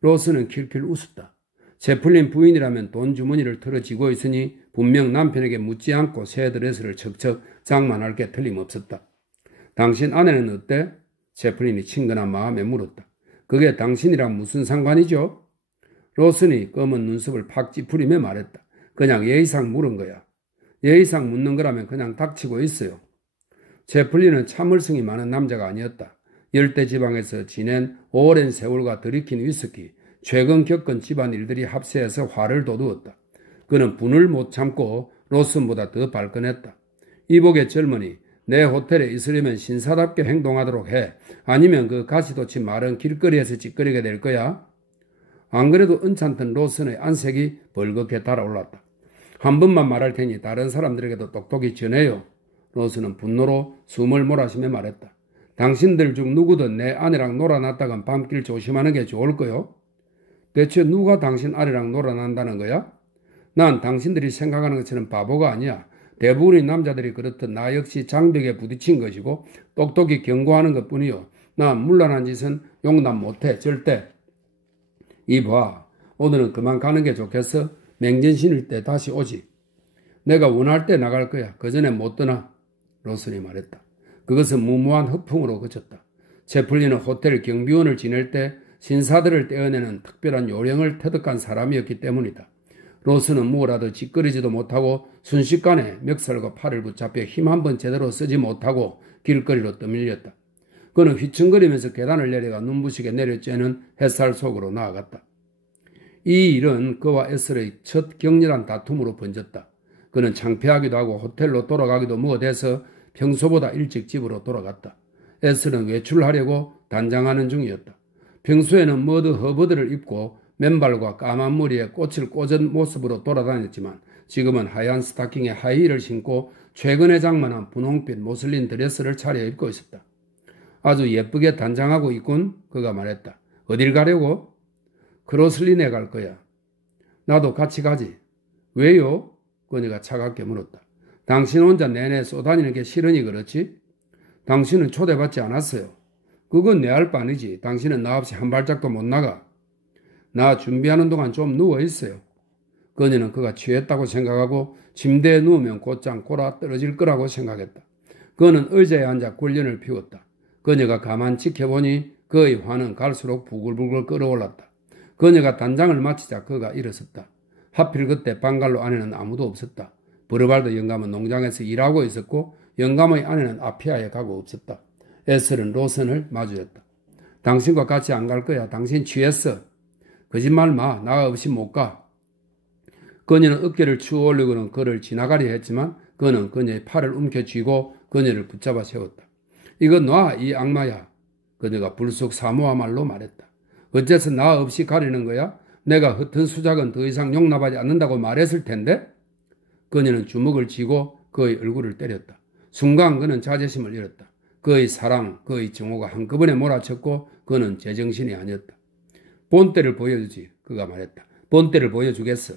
로슨은 킬킬 웃었다. 채플린 부인이라면 돈 주머니를 털어쥐고 있으니 분명 남편에게 묻지 않고 새 드레스를 척척 장만할 게 틀림없었다. 당신 아내는 어때? 채플린이 친근한 마음에 물었다. 그게 당신이랑 무슨 상관이죠? 로슨이 검은 눈썹을 팍 찌푸리며 말했다. 그냥 예의상 물은 거야. 예의상 묻는 거라면 그냥 닥치고 있어요. 채플린은 참을성이 많은 남자가 아니었다. 열대지방에서 지낸 오랜 세월과 들이킨 위스키, 최근 겪은 집안일들이 합세해서 화를 돋우었다. 그는 분을 못 참고 로슨보다 더 발끈했다. 이복의 젊은이, 내 호텔에 있으려면 신사답게 행동하도록 해. 아니면 그 가시도치 말은 길거리에서 찌끄리게 될 거야. 안 그래도 은찬던 로슨의 안색이 벌겋게 달아올랐다. 한 번만 말할 테니 다른 사람들에게도 똑똑히 전해요. 로슨은 분노로 숨을 몰아쉬며 말했다. 당신들 중 누구든 내 아내랑 놀아났다간 밤길 조심하는 게 좋을 거요. 대체 누가 당신 아내랑 놀아난다는 거야? 난 당신들이 생각하는 것처럼 바보가 아니야. 대부분의 남자들이 그렇듯 나 역시 장벽에 부딪힌 것이고 똑똑히 경고하는 것뿐이요. 난 물란한 짓은 용납 못해. 절대. 이봐. 오늘은 그만 가는 게 좋겠어. 맹전신일 때 다시 오지. 내가 원할 때 나갈 거야. 그전에 못 떠나. 로슨이 말했다. 그것은 무모한 허풍으로 그쳤다. 채플린은 호텔 경비원을 지낼 때 신사들을 떼어내는 특별한 요령을 터득한 사람이었기 때문이다. 로스는 뭐라도 짓거리지도 못하고 순식간에 멱살과 팔을 붙잡혀 힘 한 번 제대로 쓰지 못하고 길거리로 떠밀렸다. 그는 휘청거리면서 계단을 내려가 눈부시게 내려쬐는 햇살 속으로 나아갔다. 이 일은 그와 에슬의 첫 격렬한 다툼으로 번졌다. 그는 창피하기도 하고 호텔로 돌아가기도 무엇해서 평소보다 일찍 집으로 돌아갔다. 에슬은 외출하려고 단장하는 중이었다. 평소에는 머드 허브드를 입고 맨발과 까만 머리에 꽃을 꽂은 모습으로 돌아다녔지만 지금은 하얀 스타킹에 하이힐을 신고 최근에 장만한 분홍빛 모슬린 드레스를 차려입고 있었다. 아주 예쁘게 단장하고 있군. 그가 말했다. 어딜 가려고? 크로슬린에 갈 거야. 나도 같이 가지. 왜요? 그녀가 차갑게 물었다. 당신 혼자 내내 쏘다니는 게 싫으니 그렇지? 당신은 초대받지 않았어요. 그건 내 알 바 아니지. 당신은 나 없이 한 발짝도 못 나가. 나 준비하는 동안 좀 누워있어요. 그녀는 그가 취했다고 생각하고 침대에 누우면 곧장 골아 떨어질 거라고 생각했다. 그는 의자에 앉아 꿀연을 피웠다. 그녀가 가만 지켜보니 그의 화는 갈수록 부글부글 끓어올랐다. 그녀가 단장을 마치자 그가 일어섰다. 하필 그때 방갈로 안에는 아무도 없었다. 버르발드 영감은 농장에서 일하고 있었고 영감의 아내는 아피아에 가고 없었다. 에슬은 로슨을 마주했다. 당신과 같이 안 갈 거야. 당신 취했어. 거짓말 마. 나 없이 못 가. 그녀는 어깨를 추어 올리고는 그를 지나가려 했지만 그는 그녀의 팔을 움켜쥐고 그녀를 붙잡아 세웠다. 이거 놔. 이 악마야. 그녀가 불쑥 사모한 말로 말했다. 어째서 나 없이 가려는 거야? 내가 흩은 수작은 더 이상 용납하지 않는다고 말했을 텐데? 그녀는 주먹을 쥐고 그의 얼굴을 때렸다. 순간 그는 자존심을 잃었다. 그의 사랑, 그의 정오가 한꺼번에 몰아쳤고 그는 제정신이 아니었다. 본때를 보여주지. 그가 말했다. 본때를 보여주겠어.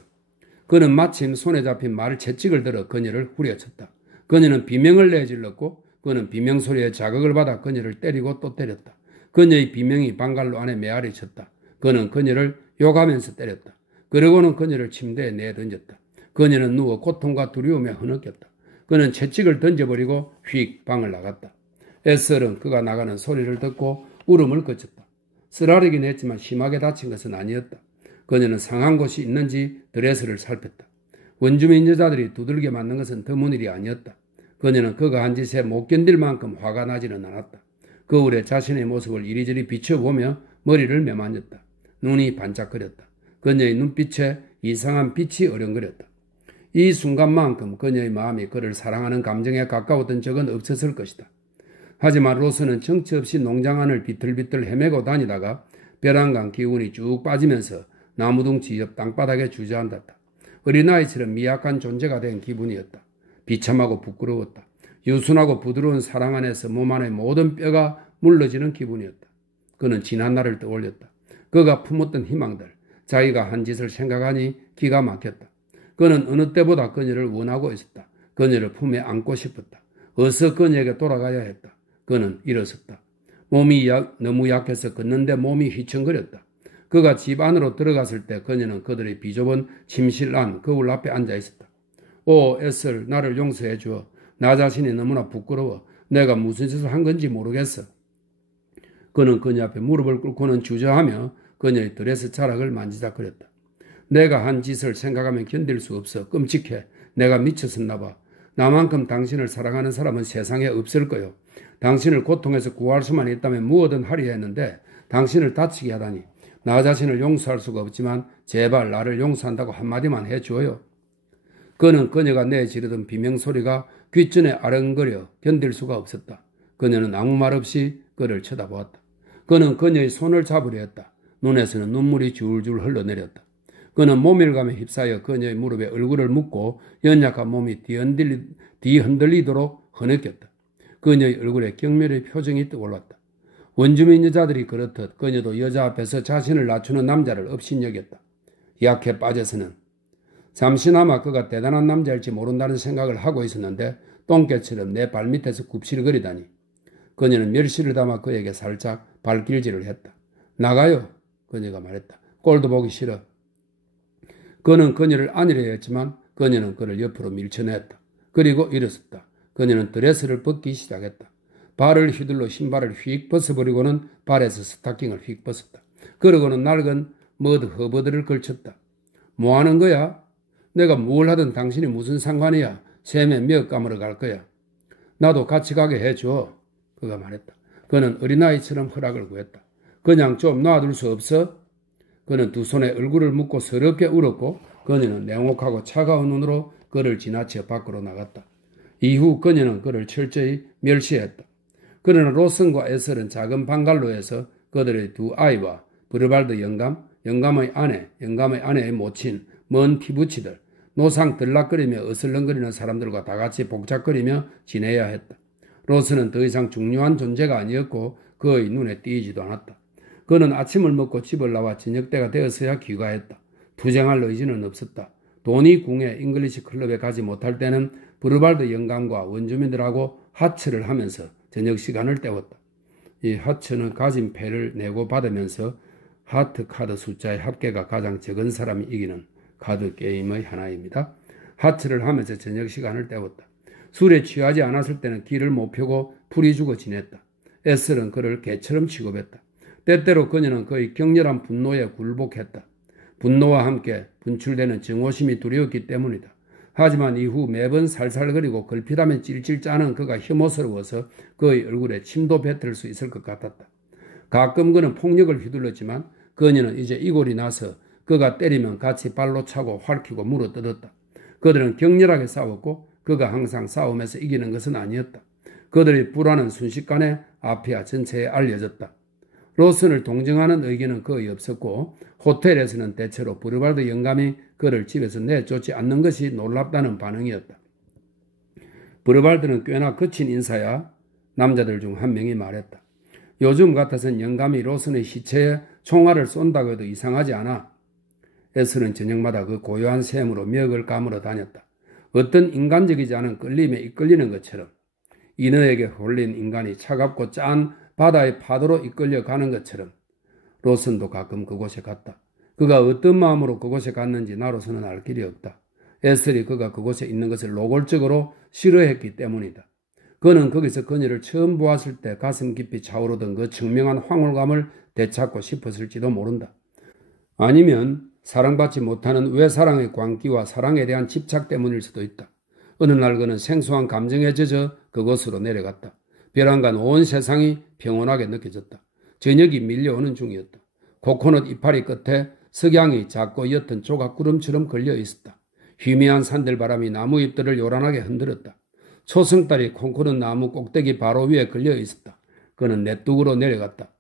그는 마침 손에 잡힌 말 채찍을 들어 그녀를 후려쳤다. 그녀는 비명을 내질렀고 그는 비명소리에 자극을 받아 그녀를 때리고 또 때렸다. 그녀의 비명이 방갈로 안에 메아리 쳤다. 그는 그녀를 욕하면서 때렸다. 그러고는 그녀를 침대에 내던졌다. 그녀는 누워 고통과 두려움에 흐느꼈다. 그는 채찍을 던져버리고 휙 방을 나갔다. 에셀은 그가 나가는 소리를 듣고 울음을 그쳤다. 쓰라리긴 했지만 심하게 다친 것은 아니었다. 그녀는 상한 곳이 있는지 드레스를 살폈다. 원주민 여자들이 두들겨 맞는 것은 드문 일이 아니었다. 그녀는 그가 한 짓에 못 견딜 만큼 화가 나지는 않았다. 거울에 자신의 모습을 이리저리 비춰보며 머리를 매만졌다. 눈이 반짝거렸다. 그녀의 눈빛에 이상한 빛이 어령거렸다. 이 순간만큼 그녀의 마음이 그를 사랑하는 감정에 가까웠던 적은 없었을 것이다. 하지만 로스는 정처 없이 농장 안을 비틀비틀 헤매고 다니다가 벼랑간 기운이 쭉 빠지면서 나무둥지 옆 땅바닥에 주저앉았다. 어린아이처럼 미약한 존재가 된 기분이었다. 비참하고 부끄러웠다. 유순하고 부드러운 사랑 안에서 몸 안의 모든 뼈가 물러지는 기분이었다. 그는 지난 날을 떠올렸다. 그가 품었던 희망들, 자기가 한 짓을 생각하니 기가 막혔다. 그는 어느 때보다 그녀를 원하고 있었다. 그녀를 품에 안고 싶었다. 어서 그녀에게 돌아가야 했다. 그는 일어섰다. 몸이 너무 약해서 걷는데 몸이 휘청거렸다. 그가 집 안으로 들어갔을 때 그녀는 그들의 비좁은 침실 안 거울 앞에 앉아 있었다. 오, 에슬, 나를 용서해 주어. 나 자신이 너무나 부끄러워. 내가 무슨 짓을 한 건지 모르겠어. 그는 그녀 앞에 무릎을 꿇고는 주저하며 그녀의 드레스 자락을 만지작거렸다. 내가 한 짓을 생각하면 견딜 수 없어. 끔찍해. 내가 미쳤었나 봐. 나만큼 당신을 사랑하는 사람은 세상에 없을 거요. 당신을 고통에서 구할 수만 있다면 무엇든 하려 했는데 당신을 다치게 하다니. 나 자신을 용서할 수가 없지만 제발 나를 용서한다고 한마디만 해주어요. 그는 그녀가 내지르던 비명소리가 귓전에 아른거려 견딜 수가 없었다. 그녀는 아무 말 없이 그를 쳐다보았다. 그는 그녀의 손을 잡으려 했다. 눈에서는 눈물이 줄줄 흘러내렸다. 그는 모밀감에 휩싸여 그녀의 무릎에 얼굴을 묻고 연약한 몸이 뒤흔들리도록 흐느꼈다. 그녀의 얼굴에 경멸의 표정이 떠올랐다. 원주민 여자들이 그렇듯 그녀도 여자 앞에서 자신을 낮추는 남자를 업신여겼다. 약해 빠져서는 잠시나마 그가 대단한 남자일지 모른다는 생각을 하고 있었는데 똥개처럼 내 발밑에서 굽실거리다니. 그녀는 멸시를 담아 그에게 살짝 발길질을 했다. 나가요. 그녀가 말했다. 꼴도 보기 싫어. 그는 그녀를 안으려 했지만 그녀는 그를 옆으로 밀쳐냈다. 그리고 일어섰다. 그녀는 드레스를 벗기 시작했다. 발을 휘둘러 신발을 휙 벗어버리고는 발에서 스타킹을 휙 벗었다. 그러고는 낡은 머드 허버드를 걸쳤다. 뭐 하는 거야? 내가 뭘 하든 당신이 무슨 상관이야? 샘에 몇 감으러 갈 거야. 나도 같이 가게 해줘. 그가 말했다. 그는 어린아이처럼 허락을 구했다. 그냥 좀 놔둘 수 없어? 그는 두 손에 얼굴을 묶고 서럽게 울었고 그녀는 냉혹하고 차가운 눈으로 그를 지나쳐 밖으로 나갔다. 이후 그녀는 그를 철저히 멸시했다. 그러나 로슨과 에셀은 작은 방갈로에서 그들의 두 아이와 브르발드 영감의 아내의 모친, 먼 피부치들, 노상 들락거리며 어슬렁거리는 사람들과 다 같이 복잡거리며 지내야 했다. 로스는 더 이상 중요한 존재가 아니었고 그의 눈에 띄지도 않았다. 그는 아침을 먹고 집을 나와 저녁때가 되었어야 귀가했다. 투쟁할 의지는 없었다. 돈이 궁에 잉글리시 클럽에 가지 못할 때는 브르발드 영감과 원주민들하고 하츠를 하면서 저녁 시간을 때웠다. 이 하츠는 가진 패를 내고 받으면서 하트 카드 숫자의 합계가 가장 적은 사람이 이기는 카드 게임의 하나입니다. 하츠를 하면서 저녁 시간을 때웠다. 술에 취하지 않았을 때는 길을 못 펴고 풀이 죽어 지냈다. 에셀은 그를 개처럼 취급했다. 때때로 그녀는 그의 격렬한 분노에 굴복했다. 분노와 함께 분출되는 증오심이 두려웠기 때문이다. 하지만 이후 매번 살살거리고 걸핏하면 찔찔 짜는 그가 혐오스러워서 그의 얼굴에 침도 뱉을 수 있을 것 같았다. 가끔 그는 폭력을 휘둘렀지만 그녀는 이제 이골이 나서 그가 때리면 같이 발로 차고 활키고 물어뜯었다. 그들은 격렬하게 싸웠고 그가 항상 싸움에서 이기는 것은 아니었다. 그들의 불화는 순식간에 아피아 전체에 알려졌다. 로슨을 동정하는 의견은 거의 없었고 호텔에서는 대체로 브르발드 영감이 그를 집에서 내쫓지 않는 것이 놀랍다는 반응이었다. 브르발드는 꽤나 거친 인사야 남자들 중 한 명이 말했다. 요즘 같아선 영감이 로슨의 시체에 총알을 쏜다고 해도 이상하지 않아. 에스는 저녁마다 그 고요한 샘으로 멱을 감으러 다녔다. 어떤 인간적이지 않은 끌림에 이끌리는 것처럼, 인어에게 홀린 인간이 차갑고 짠 바다의 파도로 이끌려 가는 것처럼 로슨도 가끔 그곳에 갔다. 그가 어떤 마음으로 그곳에 갔는지 나로서는 알 길이 없다. 에스리 그가 그곳에 있는 것을 노골적으로 싫어했기 때문이다. 그는 거기서 그녀를 처음 보았을 때 가슴 깊이 차오르던 그 청명한 황홀감을 되찾고 싶었을지도 모른다. 아니면 사랑받지 못하는 외사랑의 광기와 사랑에 대한 집착 때문일 수도 있다. 어느 날 그는 생소한 감정에 젖어 그곳으로 내려갔다. 벼랑간 온 세상이 평온하게 느껴졌다. 저녁이 밀려오는 중이었다. 코코넛 이파리 끝에 석양이 작고 옅은 조각구름처럼 걸려 있었다. 희미한 산들바람이 나무 잎들을 요란하게 흔들었다. 초승달이 콩코넛 나무 꼭대기 바로 위에 걸려 있었다. 그는 내뚝으로 내려갔다.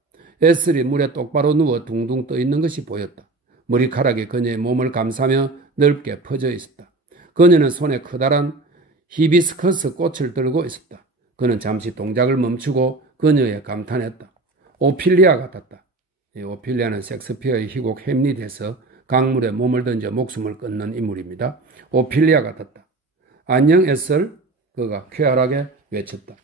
에슬이 물에 똑바로 누워 둥둥 떠 있는 것이 보였다. 머리카락이 그녀의 몸을 감싸며 넓게 퍼져 있었다. 그녀는 손에 커다란 히비스커스 꽃을 들고 있었다. 그는 잠시 동작을 멈추고 그녀에 감탄했다. 오피리아 같았다. 오피리아는 섹스피어의 희곡 햄릿에서 강물에 몸을 던져 목숨을 끊는 인물입니다. 오피리아 같았다. 안녕 에슬? 그가 쾌활하게 외쳤다.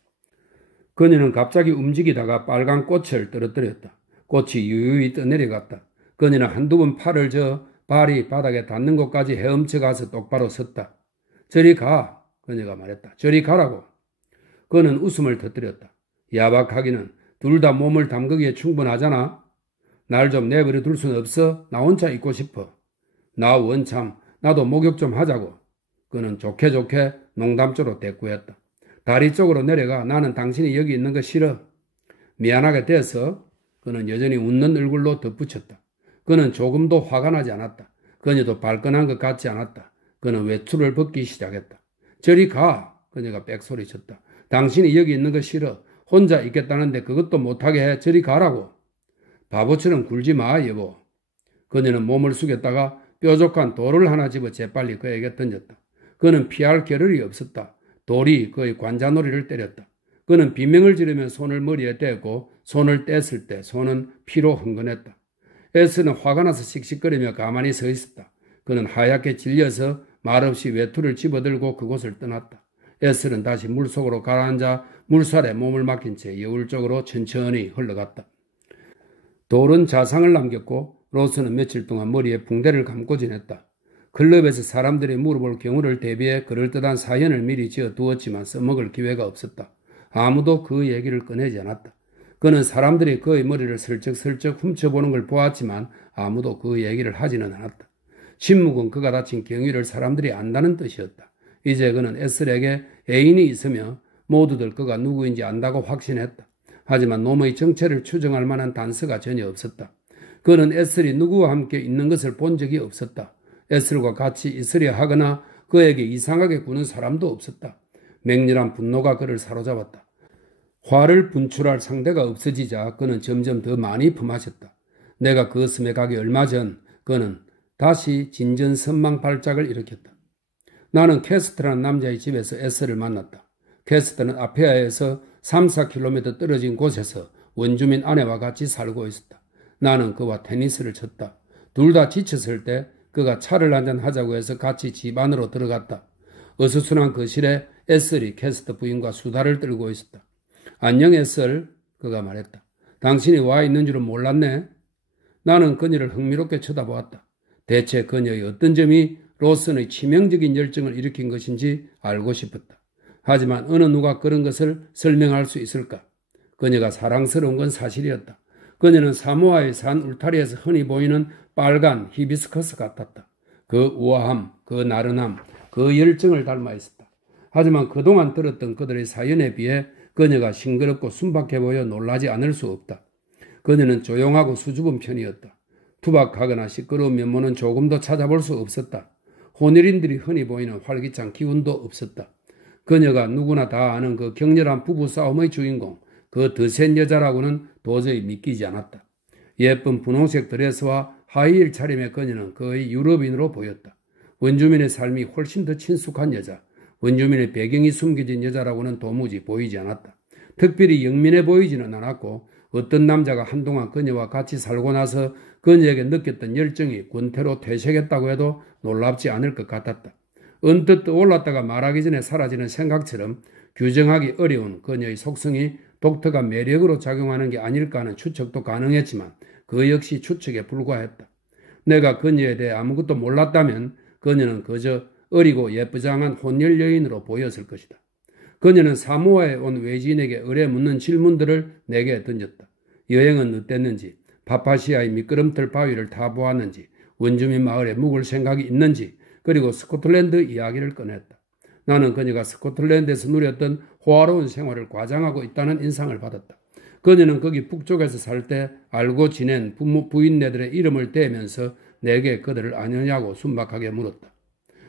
그녀는 갑자기 움직이다가 빨간 꽃을 떨어뜨렸다. 꽃이 유유히 떠내려갔다. 그녀는 한두 번 팔을 저어 발이 바닥에 닿는 곳까지 헤엄쳐 가서 똑바로 섰다. 저리 가, 그녀가 말했다. 저리 가라고. 그는 웃음을 터뜨렸다. 야박하기는 둘 다 몸을 담그기에 충분하잖아. 날 좀 내버려 둘 순 없어? 나 혼자 있고 싶어. 나 원참, 나도 목욕 좀 하자고. 그는 좋게 농담조로 대꾸했다. 다리 쪽으로 내려가. 나는 당신이 여기 있는 거 싫어. 미안하게 돼서 그는 여전히 웃는 얼굴로 덧붙였다. 그는 조금도 화가 나지 않았다. 그녀도 발끈한 것 같지 않았다. 그는 외투를 벗기 시작했다. 저리 가. 그녀가 빽소리쳤다. 당신이 여기 있는 거 싫어. 혼자 있겠다는데 그것도 못하게 해. 저리 가라고. 바보처럼 굴지 마, 여보. 그녀는 몸을 숙였다가 뾰족한 돌을 하나 집어 재빨리 그에게 던졌다. 그는 피할 겨를이 없었다. 돌이 그의 관자놀이를 때렸다. 그는 비명을 지르며 손을 머리에 떼고 손을 뗐을 때 손은 피로 흥건했다. 에스는 화가 나서 씩씩거리며 가만히 서 있었다. 그는 하얗게 질려서 말없이 외투를 집어들고 그곳을 떠났다. 에스는 다시 물속으로 가라앉아 물살에 몸을 맡긴 채 여울 쪽으로 천천히 흘러갔다. 돌은 자상을 남겼고 로스는 며칠 동안 머리에 붕대를 감고 지냈다. 클럽에서 사람들이 물어볼 경우를 대비해 그럴듯한 사연을 미리 지어 두었지만 써먹을 기회가 없었다. 아무도 그 얘기를 꺼내지 않았다. 그는 사람들이 그의 머리를 슬쩍슬쩍 훔쳐보는 걸 보았지만 아무도 그 얘기를 하지는 않았다. 침묵은 그가 다친 경위를 사람들이 안다는 뜻이었다. 이제 그는 에슬에게 애인이 있으며 모두들 그가 누구인지 안다고 확신했다. 하지만 놈의 정체를 추정할 만한 단서가 전혀 없었다. 그는 에슬이 누구와 함께 있는 것을 본 적이 없었다. 에슬과 같이 있으려 하거나 그에게 이상하게 구는 사람도 없었다. 맹렬한 분노가 그를 사로잡았다. 화를 분출할 상대가 없어지자 그는 점점 더 많이 품하셨다. 내가 그 섬에 가기 얼마 전 그는 다시 진전선망 발작을 일으켰다. 나는 캐스트라는 남자의 집에서 에스를 만났다. 캐스트는 아페아에서 3-4km 떨어진 곳에서 원주민 아내와 같이 살고 있었다. 나는 그와 테니스를 쳤다. 둘 다 지쳤을 때 그가 차를 한잔 하자고 해서 같이 집 안으로 들어갔다. 어수선한 거실에 에슬이 캐스트 부인과 수다를 떨고 있었다. 안녕 에슬, 그가 말했다. 당신이 와 있는 줄은 몰랐네. 나는 그녀를 흥미롭게 쳐다보았다. 대체 그녀의 어떤 점이 로슨의 치명적인 열정을 일으킨 것인지 알고 싶었다. 하지만 어느 누가 그런 것을 설명할 수 있을까? 그녀가 사랑스러운 건 사실이었다. 그녀는 사모아의 산 울타리에서 흔히 보이는 빨간 히비스커스 같았다. 그 우아함, 그 나른함, 그 열정을 닮아 있었다. 하지만 그동안 들었던 그들의 사연에 비해 그녀가 싱그럽고 순박해 보여 놀라지 않을 수 없다. 그녀는 조용하고 수줍은 편이었다. 투박하거나 시끄러운 면모는 조금도 찾아볼 수 없었다. 호내린들이 흔히 보이는 활기찬 기운도 없었다. 그녀가 누구나 다 아는 그 격렬한 부부싸움의 주인공, 그 드센 여자라고는 도저히 믿기지 않았다. 예쁜 분홍색 드레스와 하이힐 차림의 그녀는 거의 유럽인으로 보였다. 원주민의 삶이 훨씬 더 친숙한 여자, 원주민의 배경이 숨겨진 여자라고는 도무지 보이지 않았다. 특별히 영민해 보이지는 않았고 어떤 남자가 한동안 그녀와 같이 살고 나서 그녀에게 느꼈던 열정이 권태로 퇴색했다고 해도 놀랍지 않을 것 같았다. 언뜻 떠올랐다가 말하기 전에 사라지는 생각처럼 규정하기 어려운 그녀의 속성이 독특한 매력으로 작용하는 게 아닐까 하는 추측도 가능했지만 그 역시 추측에 불과했다. 내가 그녀에 대해 아무것도 몰랐다면 그녀는 그저 어리고 예쁘장한 혼혈 여인으로 보였을 것이다. 그녀는 사모아에 온 외지인에게 의뢰 묻는 질문들을 내게 던졌다. 여행은 어땠는지, 파파시아의 미끄럼틀 바위를 타보았는지, 원주민 마을에 묵을 생각이 있는지, 그리고 스코틀랜드 이야기를 꺼냈다. 나는 그녀가 스코틀랜드에서 누렸던 호화로운 생활을 과장하고 있다는 인상을 받았다. 그녀는 거기 북쪽에서 살 때 알고 지낸 부인네들의 이름을 대면서 내게 그들을 아느냐고 순박하게 물었다.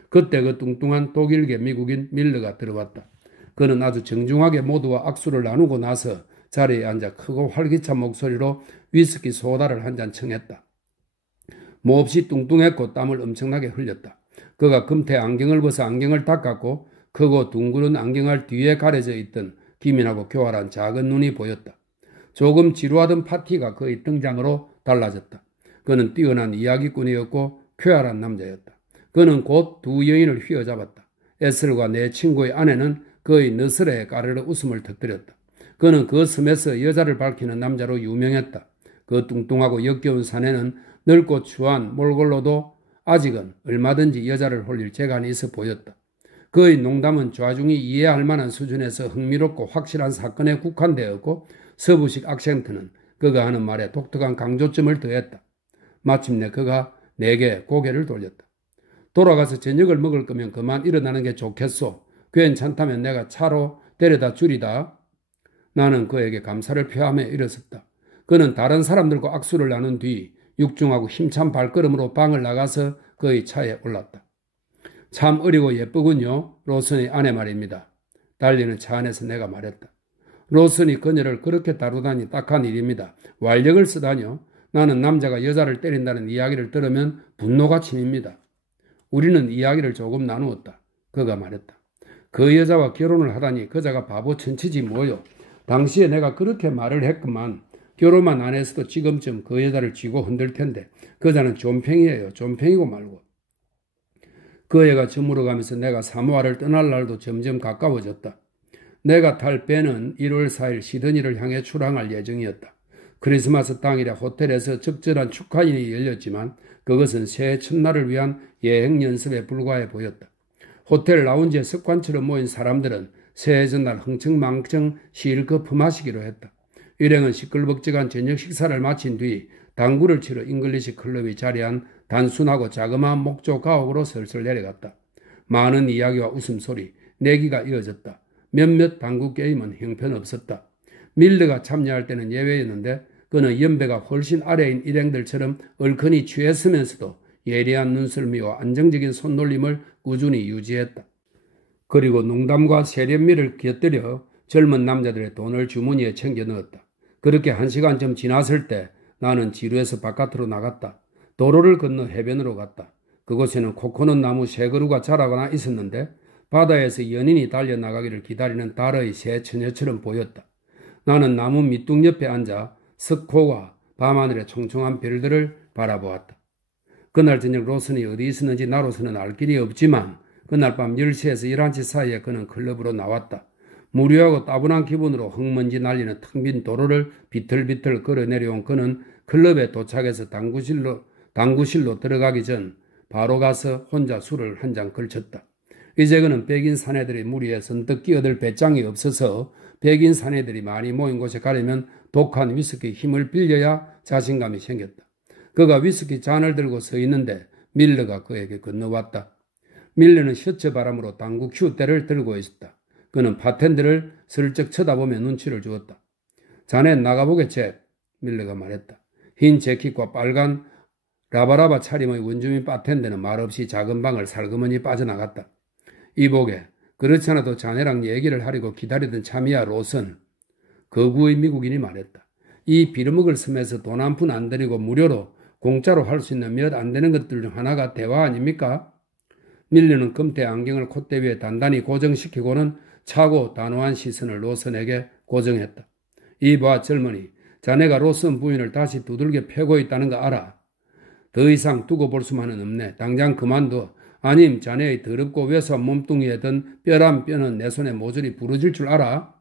그때 그 뚱뚱한 독일계 미국인 밀러가 들어왔다. 그는 아주 정중하게 모두와 악수를 나누고 나서 자리에 앉아 크고 활기찬 목소리로 위스키 소다를 한 잔 청했다. 몹시 뚱뚱했고 땀을 엄청나게 흘렸다. 그가 금태 안경을 벗어 안경을 닦았고 크고 둥그런 안경알 뒤에 가려져 있던 기민하고 교활한 작은 눈이 보였다. 조금 지루하던 파티가 그의 등장으로 달라졌다. 그는 뛰어난 이야기꾼이었고 쾌활한 남자였다. 그는 곧 두 여인을 휘어잡았다. 에슬과 내 친구의 아내는 그의 너스레에 까르르 웃음을 터뜨렸다. 그는 그 섬에서 여자를 밝히는 남자로 유명했다. 그 뚱뚱하고 역겨운 사내는 넓고 추한 몰골로도 아직은 얼마든지 여자를 홀릴 재간이 있어 보였다. 그의 농담은 좌중이 이해할 만한 수준에서 흥미롭고 확실한 사건에 국한되었고 서부식 악센트는 그가 하는 말에 독특한 강조점을 더했다. 마침내 그가 내게 고개를 돌렸다. 돌아가서 저녁을 먹을 거면 그만 일어나는 게 좋겠소. 괜찮다면 내가 차로 데려다 주리다. 나는 그에게 감사를 표하며 일어섰다. 그는 다른 사람들과 악수를 나눈 뒤 육중하고 힘찬 발걸음으로 방을 나가서 그의 차에 올랐다. 참 어리고 예쁘군요. 로슨의 아내 말입니다. 달리는 차 안에서 내가 말했다. 로슨이 그녀를 그렇게 다루다니 딱한 일입니다. 완력을 쓰다뇨. 나는 남자가 여자를 때린다는 이야기를 들으면 분노가 치밉니다. 우리는 이야기를 조금 나누었다. 그가 말했다. 그 여자와 결혼을 하다니 그자가 바보 천치지 뭐요. 당시에 내가 그렇게 말을 했구만. 결혼만 안 했어도 지금쯤 그 여자를 쥐고 흔들 텐데 그자는 좀팽이에요. 좀팽이고 말고. 그 애가 저물어가면서 내가 사모아를 떠날 날도 점점 가까워졌다. 내가 탈 배는 1월 4일 시드니를 향해 출항할 예정이었다. 크리스마스 당일에 호텔에서 적절한 축하인이 열렸지만 그것은 새해 첫날을 위한 예행 연습에 불과해 보였다. 호텔 라운지에 습관처럼 모인 사람들은 새해 전날 흥청망청 실컷 품마시기로 했다. 일행은 시끌벅적한 저녁 식사를 마친 뒤 당구를 치러 잉글리시 클럽이 자리한 단순하고 자그마한 목조 가옥으로 슬슬 내려갔다. 많은 이야기와 웃음소리, 내기가 이어졌다. 몇몇 당구 게임은 형편없었다. 밀러가 참여할 때는 예외였는데 그는 연배가 훨씬 아래인 일행들처럼 얼큰이 취했으면서도 예리한 눈썰미와 안정적인 손놀림을 꾸준히 유지했다. 그리고 농담과 세련미를 곁들여 젊은 남자들의 돈을 주머니에 챙겨 넣었다. 그렇게 1시간쯤 지났을 때 나는 지루해서 바깥으로 나갔다. 도로를 건너 해변으로 갔다. 그곳에는 코코넛 나무 3그루가 자라거나 있었는데 바다에서 연인이 달려나가기를 기다리는 달의 새 처녀처럼 보였다. 나는 나무 밑둥 옆에 앉아 석호와 밤하늘의 총총한 별들을 바라보았다. 그날 저녁 로슨이 어디 있었는지 나로서는 알 길이 없지만 그날 밤 10시에서 11시 사이에 그는 클럽으로 나왔다. 무료하고 따분한 기분으로 흙먼지 날리는 텅 빈 도로를 비틀비틀 걸어 내려온 그는 클럽에 도착해서 당구실로 들어가기 전 바로 가서 혼자 술을 한 잔 걸쳤다. 이제 그는 백인 사내들의 무리에 선뜻 끼어들 배짱이 없어서 백인 사내들이 많이 모인 곳에 가려면 독한 위스키 힘을 빌려야 자신감이 생겼다. 그가 위스키 잔을 들고 서 있는데 밀러가 그에게 건너왔다. 밀러는 셔츠 바람으로 당구 큐대를 들고 있었다. 그는 바텐더를 슬쩍 쳐다보며 눈치를 주었다. 자네 나가보게 잭, 밀러가 말했다. 흰 재킷과 빨간 라바라바 차림의 원주민 바텐더는 말없이 작은 방을 살그머니 빠져나갔다. 이보게, 그렇지 않아도 자네랑 얘기를 하려고 기다리던 참이야 로슨. 거구의 미국인이 말했다. 이 빌어먹을 섬에서 돈 한 푼 안 들이고 무료로 공짜로 할 수 있는 몇 안 되는 것들 중 하나가 대화 아닙니까? 밀려는 금태 안경을 콧대 위에 단단히 고정시키고는 차고 단호한 시선을 로슨에게 고정했다. 이봐 젊은이, 자네가 로슨 부인을 다시 두들겨 패고 있다는 거 알아. 더 이상 두고 볼 수만은 없네. 당장 그만둬. 아님 자네의 더럽고 왜소한 몸뚱이에 든 뼈 한 뼈는 내 손에 모조리 부러질 줄 알아?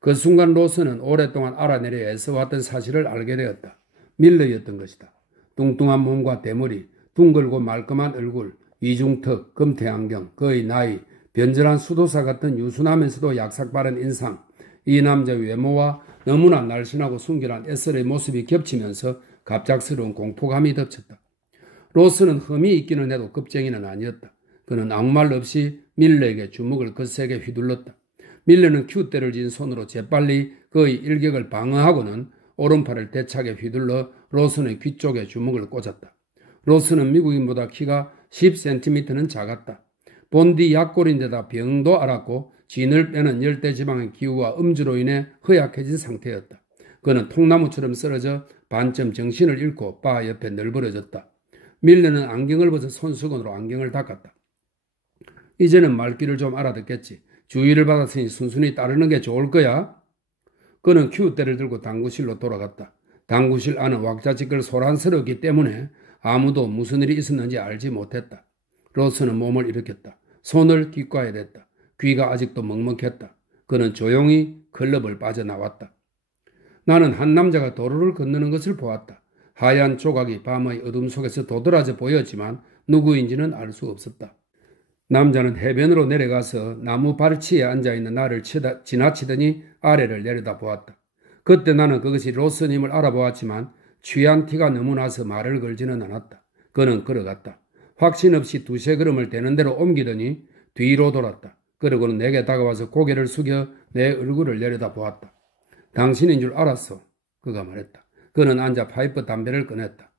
그 순간 로슨은 오랫동안 알아내려 애써왔던 사실을 알게 되었다. 밀러였던 것이다. 뚱뚱한 몸과 대머리, 둥글고 말끔한 얼굴, 이중턱, 금태안경, 그의 나이, 변절한 수도사 같은 유순하면서도 약삭바른 인상, 이 남자의 외모와 너무나 날씬하고 순결한 에셀의 모습이 겹치면서 갑작스러운 공포감이 덮쳤다. 로스는 흠이 있기는 해도 겁쟁이는 아니었다. 그는 아무 말 없이 밀러에게 주먹을 거세게 휘둘렀다. 밀러는 큐대를 쥔 손으로 재빨리 그의 일격을 방어하고는 오른팔을 대차게 휘둘러 로슨의 귀 쪽에 주먹을 꽂았다. 로슨은 미국인보다 키가 10cm는 작았다. 본디 약골인데다 병도 앓았고 진을 빼는 열대지방의 기후와 음주로 인해 허약해진 상태였다. 그는 통나무처럼 쓰러져 반쯤 정신을 잃고 바 옆에 널브러졌다. 밀러는 안경을 벗어 손수건으로 안경을 닦았다. 이제는 말귀를 좀 알아듣겠지. 주의를 받았으니 순순히 따르는 게 좋을 거야. 그는 큐대를 들고 당구실로 돌아갔다. 당구실 안은 왁자지껄 소란스럽기 때문에 아무도 무슨 일이 있었는지 알지 못했다. 로스는 몸을 일으켰다. 손을 귓가에 댔다. 귀가 아직도 먹먹했다. 그는 조용히 클럽을 빠져나왔다. 나는 한 남자가 도로를 건너는 것을 보았다. 하얀 조각이 밤의 어둠 속에서 도드라져 보였지만 누구인지는 알 수 없었다. 남자는 해변으로 내려가서 나무 발치에 앉아있는 나를 지나치더니 아래를 내려다 보았다. 그때 나는 그것이 로스님을 알아보았지만 취한 티가 너무 나서 말을 걸지는 않았다. 그는 걸어갔다. 확신 없이 두세 걸음을 되는 대로 옮기더니 뒤로 돌았다. 그러고는 내게 다가와서 고개를 숙여 내 얼굴을 내려다 보았다. 당신인 줄 알았어. 그가 말했다. 그는 앉아 파이프 담배를 꺼냈다.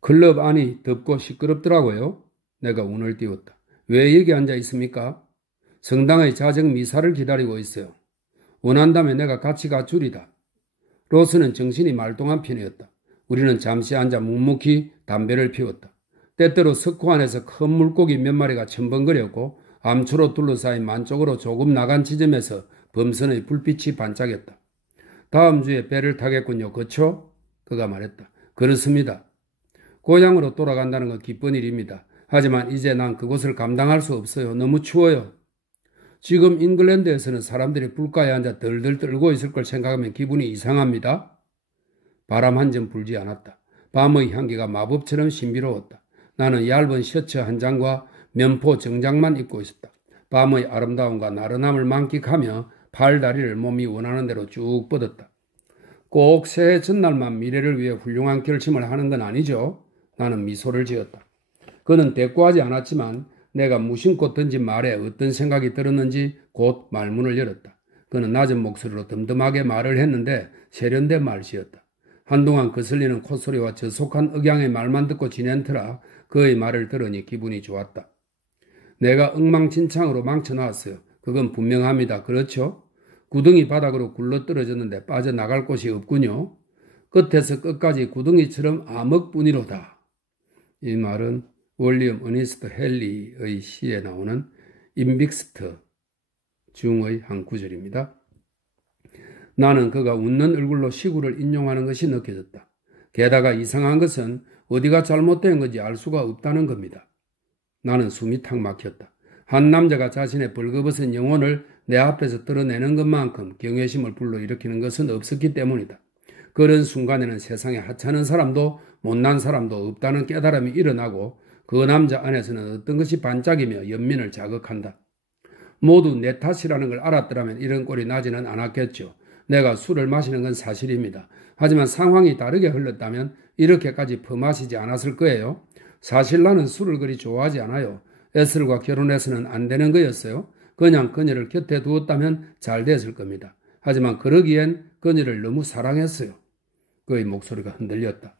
클럽 안이 덥고 시끄럽더라고요. 내가 운을 띄웠다. 왜 여기 앉아 있습니까? 성당의 자정 미사를 기다리고 있어요. 원한다면 내가 같이 가 주리다. 로스는 정신이 말똥한 편이었다. 우리는 잠시 앉아 묵묵히 담배를 피웠다. 때때로 석호 안에서 큰 물고기 몇 마리가 첨벙거렸고 암초로 둘러싸인 만쪽으로 조금 나간 지점에서 범선의 불빛이 반짝였다. 다음 주에 배를 타겠군요. 그쵸? 그가 말했다. 그렇습니다. 고향으로 돌아간다는 건 기쁜 일입니다. 하지만 이제 난 그곳을 감당할 수 없어요. 너무 추워요. 지금 잉글랜드에서는 사람들이 불가에 앉아 덜덜 떨고 있을 걸 생각하면 기분이 이상합니다. 바람 한 점 불지 않았다. 밤의 향기가 마법처럼 신비로웠다. 나는 얇은 셔츠 한 장과 면포 정장만 입고 있었다. 밤의 아름다움과 나른함을 만끽하며 팔다리를 몸이 원하는 대로 쭉 뻗었다. 꼭 새해 전날만 미래를 위해 훌륭한 결심을 하는 건 아니죠. 나는 미소를 지었다. 그는 대꾸하지 않았지만 내가 무심코 던진 말에 어떤 생각이 들었는지 곧 말문을 열었다. 그는 낮은 목소리로 덤덤하게 말을 했는데 세련된 말씨였다. 한동안 거슬리는 콧소리와 저속한 억양의 말만 듣고 지낸 터라 그의 말을 들으니 기분이 좋았다. 내가 엉망진창으로 망쳐놨어요. 그건 분명합니다. 그렇죠? 구덩이 바닥으로 굴러떨어졌는데 빠져나갈 곳이 없군요. 끝에서 끝까지 구덩이처럼 암흑뿐이로다. 이 말은 윌리엄 어니스트 헨리의 시에 나오는 인빅스트 중의 한 구절입니다. 나는 그가 웃는 얼굴로 시구를 인용하는 것이 느껴졌다. 게다가 이상한 것은 어디가 잘못된 건지 알 수가 없다는 겁니다. 나는 숨이 탁 막혔다. 한 남자가 자신의 벌거벗은 영혼을 내 앞에서 드러내는 것만큼 경외심을 불러일으키는 것은 없었기 때문이다. 그런 순간에는 세상에 하찮은 사람도 못난 사람도 없다는 깨달음이 일어나고 그 남자 안에서는 어떤 것이 반짝이며 연민을 자극한다. 모두 내 탓이라는 걸 알았더라면 이런 꼴이 나지는 않았겠죠. 내가 술을 마시는 건 사실입니다. 하지만 상황이 다르게 흘렀다면 이렇게까지 퍼마시지 않았을 거예요. 사실 나는 술을 그리 좋아하지 않아요. 에슬과 결혼해서는 안 되는 거였어요. 그냥 그녀를 곁에 두었다면 잘 됐을 겁니다. 하지만 그러기엔 그녀를 너무 사랑했어요. 그의 목소리가 흔들렸다.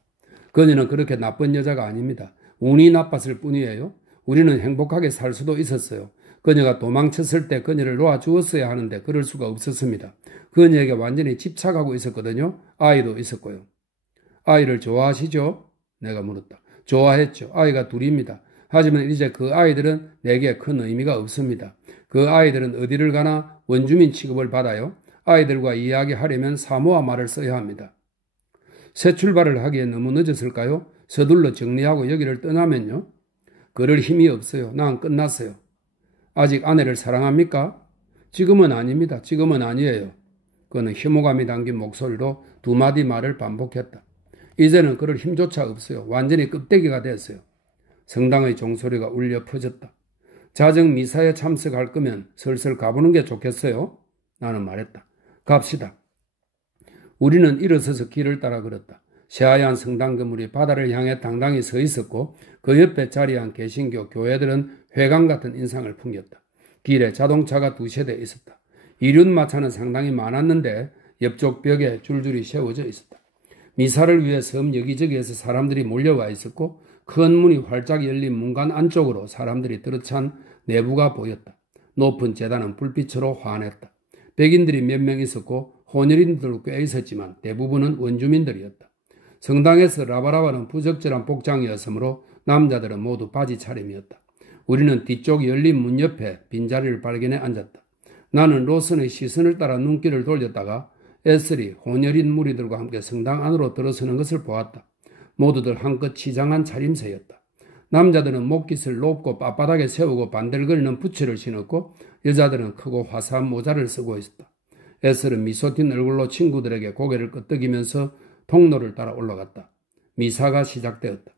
그녀는 그렇게 나쁜 여자가 아닙니다. 운이 나빴을 뿐이에요. 우리는 행복하게 살 수도 있었어요. 그녀가 도망쳤을 때 그녀를 놓아주었어야 하는데 그럴 수가 없었습니다. 그녀에게 완전히 집착하고 있었거든요. 아이도 있었고요. 아이를 좋아하시죠? 내가 물었다. 좋아했죠. 아이가 둘입니다. 하지만 이제 그 아이들은 내게 큰 의미가 없습니다. 그 아이들은 어디를 가나 원주민 취급을 받아요. 아이들과 이야기하려면 사모아 말을 써야 합니다. 새 출발을 하기에 너무 늦었을까요? 서둘러 정리하고 여기를 떠나면요? 그럴 힘이 없어요. 난 끝났어요. 아직 아내를 사랑합니까? 지금은 아닙니다. 지금은 아니에요. 그는 혐오감이 담긴 목소리로 두 마디 말을 반복했다. 이제는 그럴 힘조차 없어요. 완전히 껍데기가 됐어요. 성당의 종소리가 울려 퍼졌다. 자정 미사에 참석할 거면 슬슬 가보는 게 좋겠어요? 나는 말했다. 갑시다. 우리는 일어서서 길을 따라 걸었다. 새하얀 성당 건물이 바다를 향해 당당히 서 있었고 그 옆에 자리한 개신교 교회들은 회관 같은 인상을 풍겼다. 길에 자동차가 두세 대 있었다. 이륜마차는 상당히 많았는데 옆쪽 벽에 줄줄이 세워져 있었다. 미사를 위해 섬 여기저기에서 사람들이 몰려와 있었고 큰 문이 활짝 열린 문간 안쪽으로 사람들이 들어찬 내부가 보였다. 높은 제단은 불빛으로 환했다. 백인들이 몇 명 있었고 혼혈인들도 꽤 있었지만 대부분은 원주민들이었다. 성당에서 라바라바는 부적절한 복장이었으므로 남자들은 모두 바지 차림이었다. 우리는 뒤쪽 열린 문 옆에 빈자리를 발견해 앉았다. 나는 로슨의 시선을 따라 눈길을 돌렸다가 에슬이 혼혈인 무리들과 함께 성당 안으로 들어서는 것을 보았다. 모두들 한껏 치장한 차림새였다. 남자들은 목깃을 높고 빳빳하게 세우고 반들거리는 부츠를 신었고 여자들은 크고 화사한 모자를 쓰고 있었다. 에슬은 미소 띤 얼굴로 친구들에게 고개를 끄덕이면서 통로를 따라 올라갔다. 미사가 시작되었다.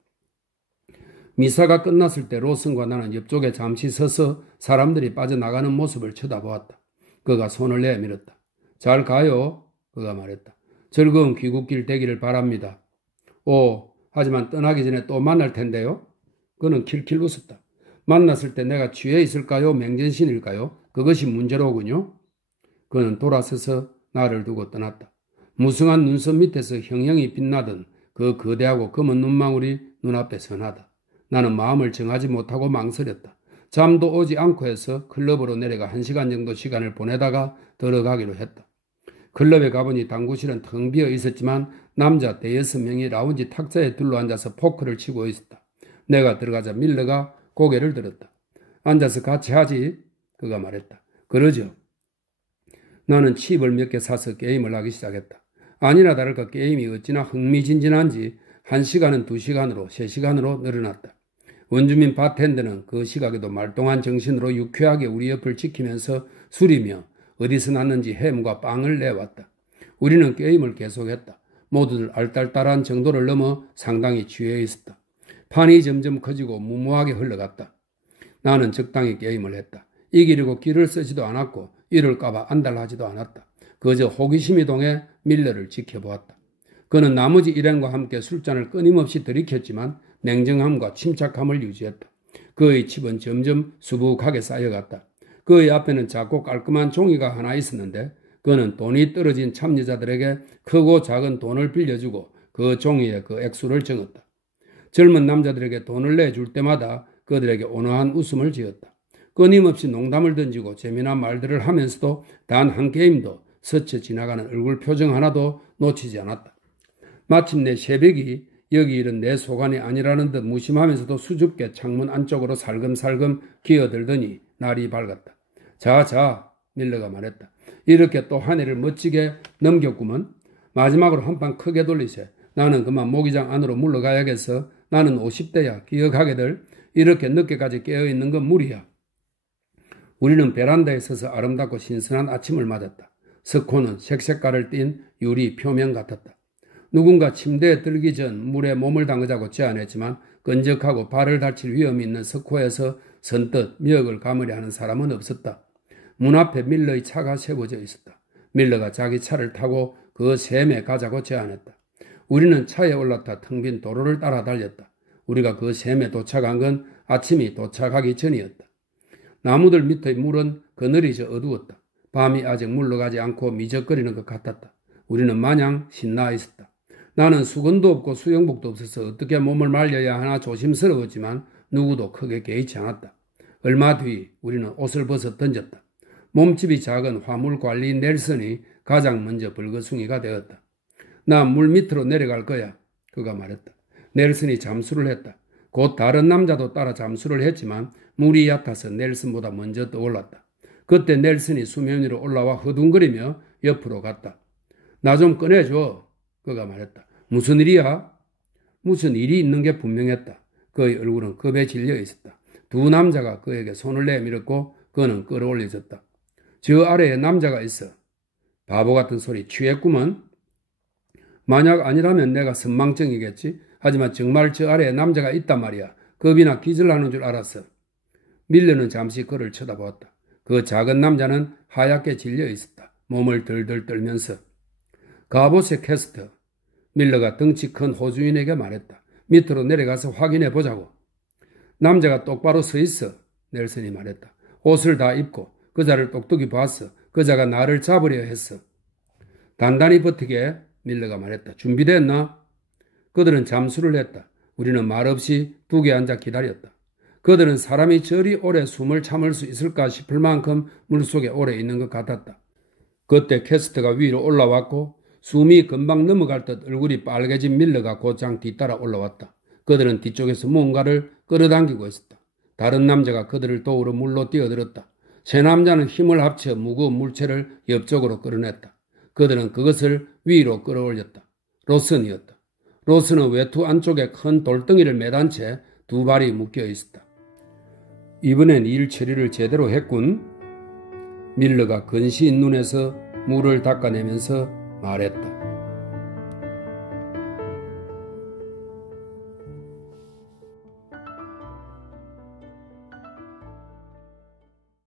미사가 끝났을 때 로슨과 나는 옆쪽에 잠시 서서 사람들이 빠져나가는 모습을 쳐다보았다. 그가 손을 내밀었다. 잘 가요. 그가 말했다. 즐거운 귀국길 되기를 바랍니다. 하지만 떠나기 전에 또 만날 텐데요. 그는 킬킬 웃었다. 만났을 때 내가 취해 있을까요? 맹전신일까요? 그것이 문제로군요. 그는 돌아서서 나를 두고 떠났다. 무성한 눈썹 밑에서 형형이 빛나던 그 거대하고 검은 눈망울이 눈앞에 선하다. 나는 마음을 정하지 못하고 망설였다. 잠도 오지 않고 해서 클럽으로 내려가 1시간 정도 시간을 보내다가 들어가기로 했다. 클럽에 가보니 당구실은 텅 비어 있었지만 남자 5-6명이 라운지 탁자에 둘러앉아서 포크를 치고 있었다. 내가 들어가자 밀러가 고개를 들었다. 앉아서 같이 하지? 그가 말했다. 그러죠. 나는 칩을 몇 개 사서 게임을 하기 시작했다. 아니나 다를까 게임이 어찌나 흥미진진한지 1시간은 2시간으로 3시간으로 늘어났다. 원주민 바텐더는 그 시각에도 말똥한 정신으로 유쾌하게 우리 옆을 지키면서 술이며 어디서 났는지 햄과 빵을 내왔다. 우리는 게임을 계속했다. 모두들 알딸딸한 정도를 넘어 상당히 취해 있었다. 판이 점점 커지고 무모하게 흘러갔다. 나는 적당히 게임을 했다. 이기려고 기를 쓰지도 않았고 이럴까봐 안달하지도 않았다. 그저 호기심이 동해 밀러를 지켜보았다. 그는 나머지 일행과 함께 술잔을 끊임없이 들이켰지만 냉정함과 침착함을 유지했다. 그의 칩은 점점 수북하게 쌓여갔다. 그의 앞에는 작고 깔끔한 종이가 하나 있었는데 그는 돈이 떨어진 참여자들에게 크고 작은 돈을 빌려주고 그 종이에 그 액수를 적었다. 젊은 남자들에게 돈을 내줄 때마다 그들에게 온화한 웃음을 지었다. 끊임없이 농담을 던지고 재미난 말들을 하면서도 단 한 게임도 스쳐 지나가는 얼굴 표정 하나도 놓치지 않았다. 마침내 새벽이 여기 일은 내 소관이 아니라는 듯 무심하면서도 수줍게 창문 안쪽으로 살금살금 기어들더니 날이 밝았다. 자, 밀러가 말했다. 이렇게 또 한 해를 멋지게 넘겼구먼. 마지막으로 한 판 크게 돌리세. 나는 그만 모기장 안으로 물러가야겠어. 나는 50대야. 기억하게들. 이렇게 늦게까지 깨어있는 건 무리야. 우리는 베란다에 서서 아름답고 신선한 아침을 맞았다. 석호는 색색깔을 띤 유리 표면 같았다. 누군가 침대에 들기 전 물에 몸을 담그자고 제안했지만 끈적하고 발을 다칠 위험이 있는 석호에서 선뜻 미역을 감으려 하는 사람은 없었다. 문 앞에 밀러의 차가 세워져 있었다. 밀러가 자기 차를 타고 그 샘에 가자고 제안했다. 우리는 차에 올라타 텅 빈 도로를 따라 달렸다. 우리가 그 샘에 도착한 건 아침이 도착하기 전이었다. 나무들 밑의 물은 그늘이 저 어두웠다. 밤이 아직 물러가지 않고 미적거리는 것 같았다. 우리는 마냥 신나 있었다. 나는 수건도 없고 수영복도 없어서 어떻게 몸을 말려야 하나 조심스러웠지만 누구도 크게 개의치 않았다. 얼마 뒤 우리는 옷을 벗어 던졌다. 몸집이 작은 화물관리 넬슨이 가장 먼저 벌거숭이가 되었다. 나 물 밑으로 내려갈 거야. 그가 말했다. 넬슨이 잠수를 했다. 곧 다른 남자도 따라 잠수를 했지만 물이 얕아서 넬슨보다 먼저 떠올랐다. 그때 넬슨이 수면 위로 올라와 허둥거리며 옆으로 갔다. 나 좀 꺼내줘. 그가 말했다. 무슨 일이야? 무슨 일이 있는 게 분명했다. 그의 얼굴은 겁에 질려 있었다. 두 남자가 그에게 손을 내밀었고 그는 끌어올려졌다. 저 아래에 남자가 있어. 바보 같은 소리. 취했구먼. 만약 아니라면 내가 선망증이겠지. 하지만 정말 저 아래에 남자가 있단 말이야. 겁이나 기절하는 줄 알았어. 밀러는 잠시 그를 쳐다보았다. 그 작은 남자는 하얗게 질려 있었다. 몸을 덜덜 떨면서. 가보세, 캐스터. 밀러가 덩치 큰 호주인에게 말했다. 밑으로 내려가서 확인해 보자고. 남자가 똑바로 서 있어. 넬슨이 말했다. 옷을 다 입고 그자를 똑똑히 봤어. 그자가 나를 잡으려 했어. 단단히 버티게. 밀러가 말했다. 준비됐나? 그들은 잠수를 했다. 우리는 말없이 둑에 앉아 기다렸다. 그들은 사람이 저리 오래 숨을 참을 수 있을까 싶을 만큼 물속에 오래 있는 것 같았다. 그때 캐스터가 위로 올라왔고 숨이 금방 넘어갈 듯 얼굴이 빨개진 밀러가 곧장 뒤따라 올라왔다. 그들은 뒤쪽에서 뭔가를 끌어당기고 있었다. 다른 남자가 그들을 도우러 물로 뛰어들었다. 세 남자는 힘을 합쳐 무거운 물체를 옆쪽으로 끌어냈다. 그들은 그것을 위로 끌어올렸다. 로슨이었다. 로슨은 외투 안쪽에 큰 돌덩이를 매단 채 두 발이 묶여 있었다. 이번엔 일 처리를 제대로 했군. 밀러가 근시인 눈에서 물을 닦아내면서 말했다.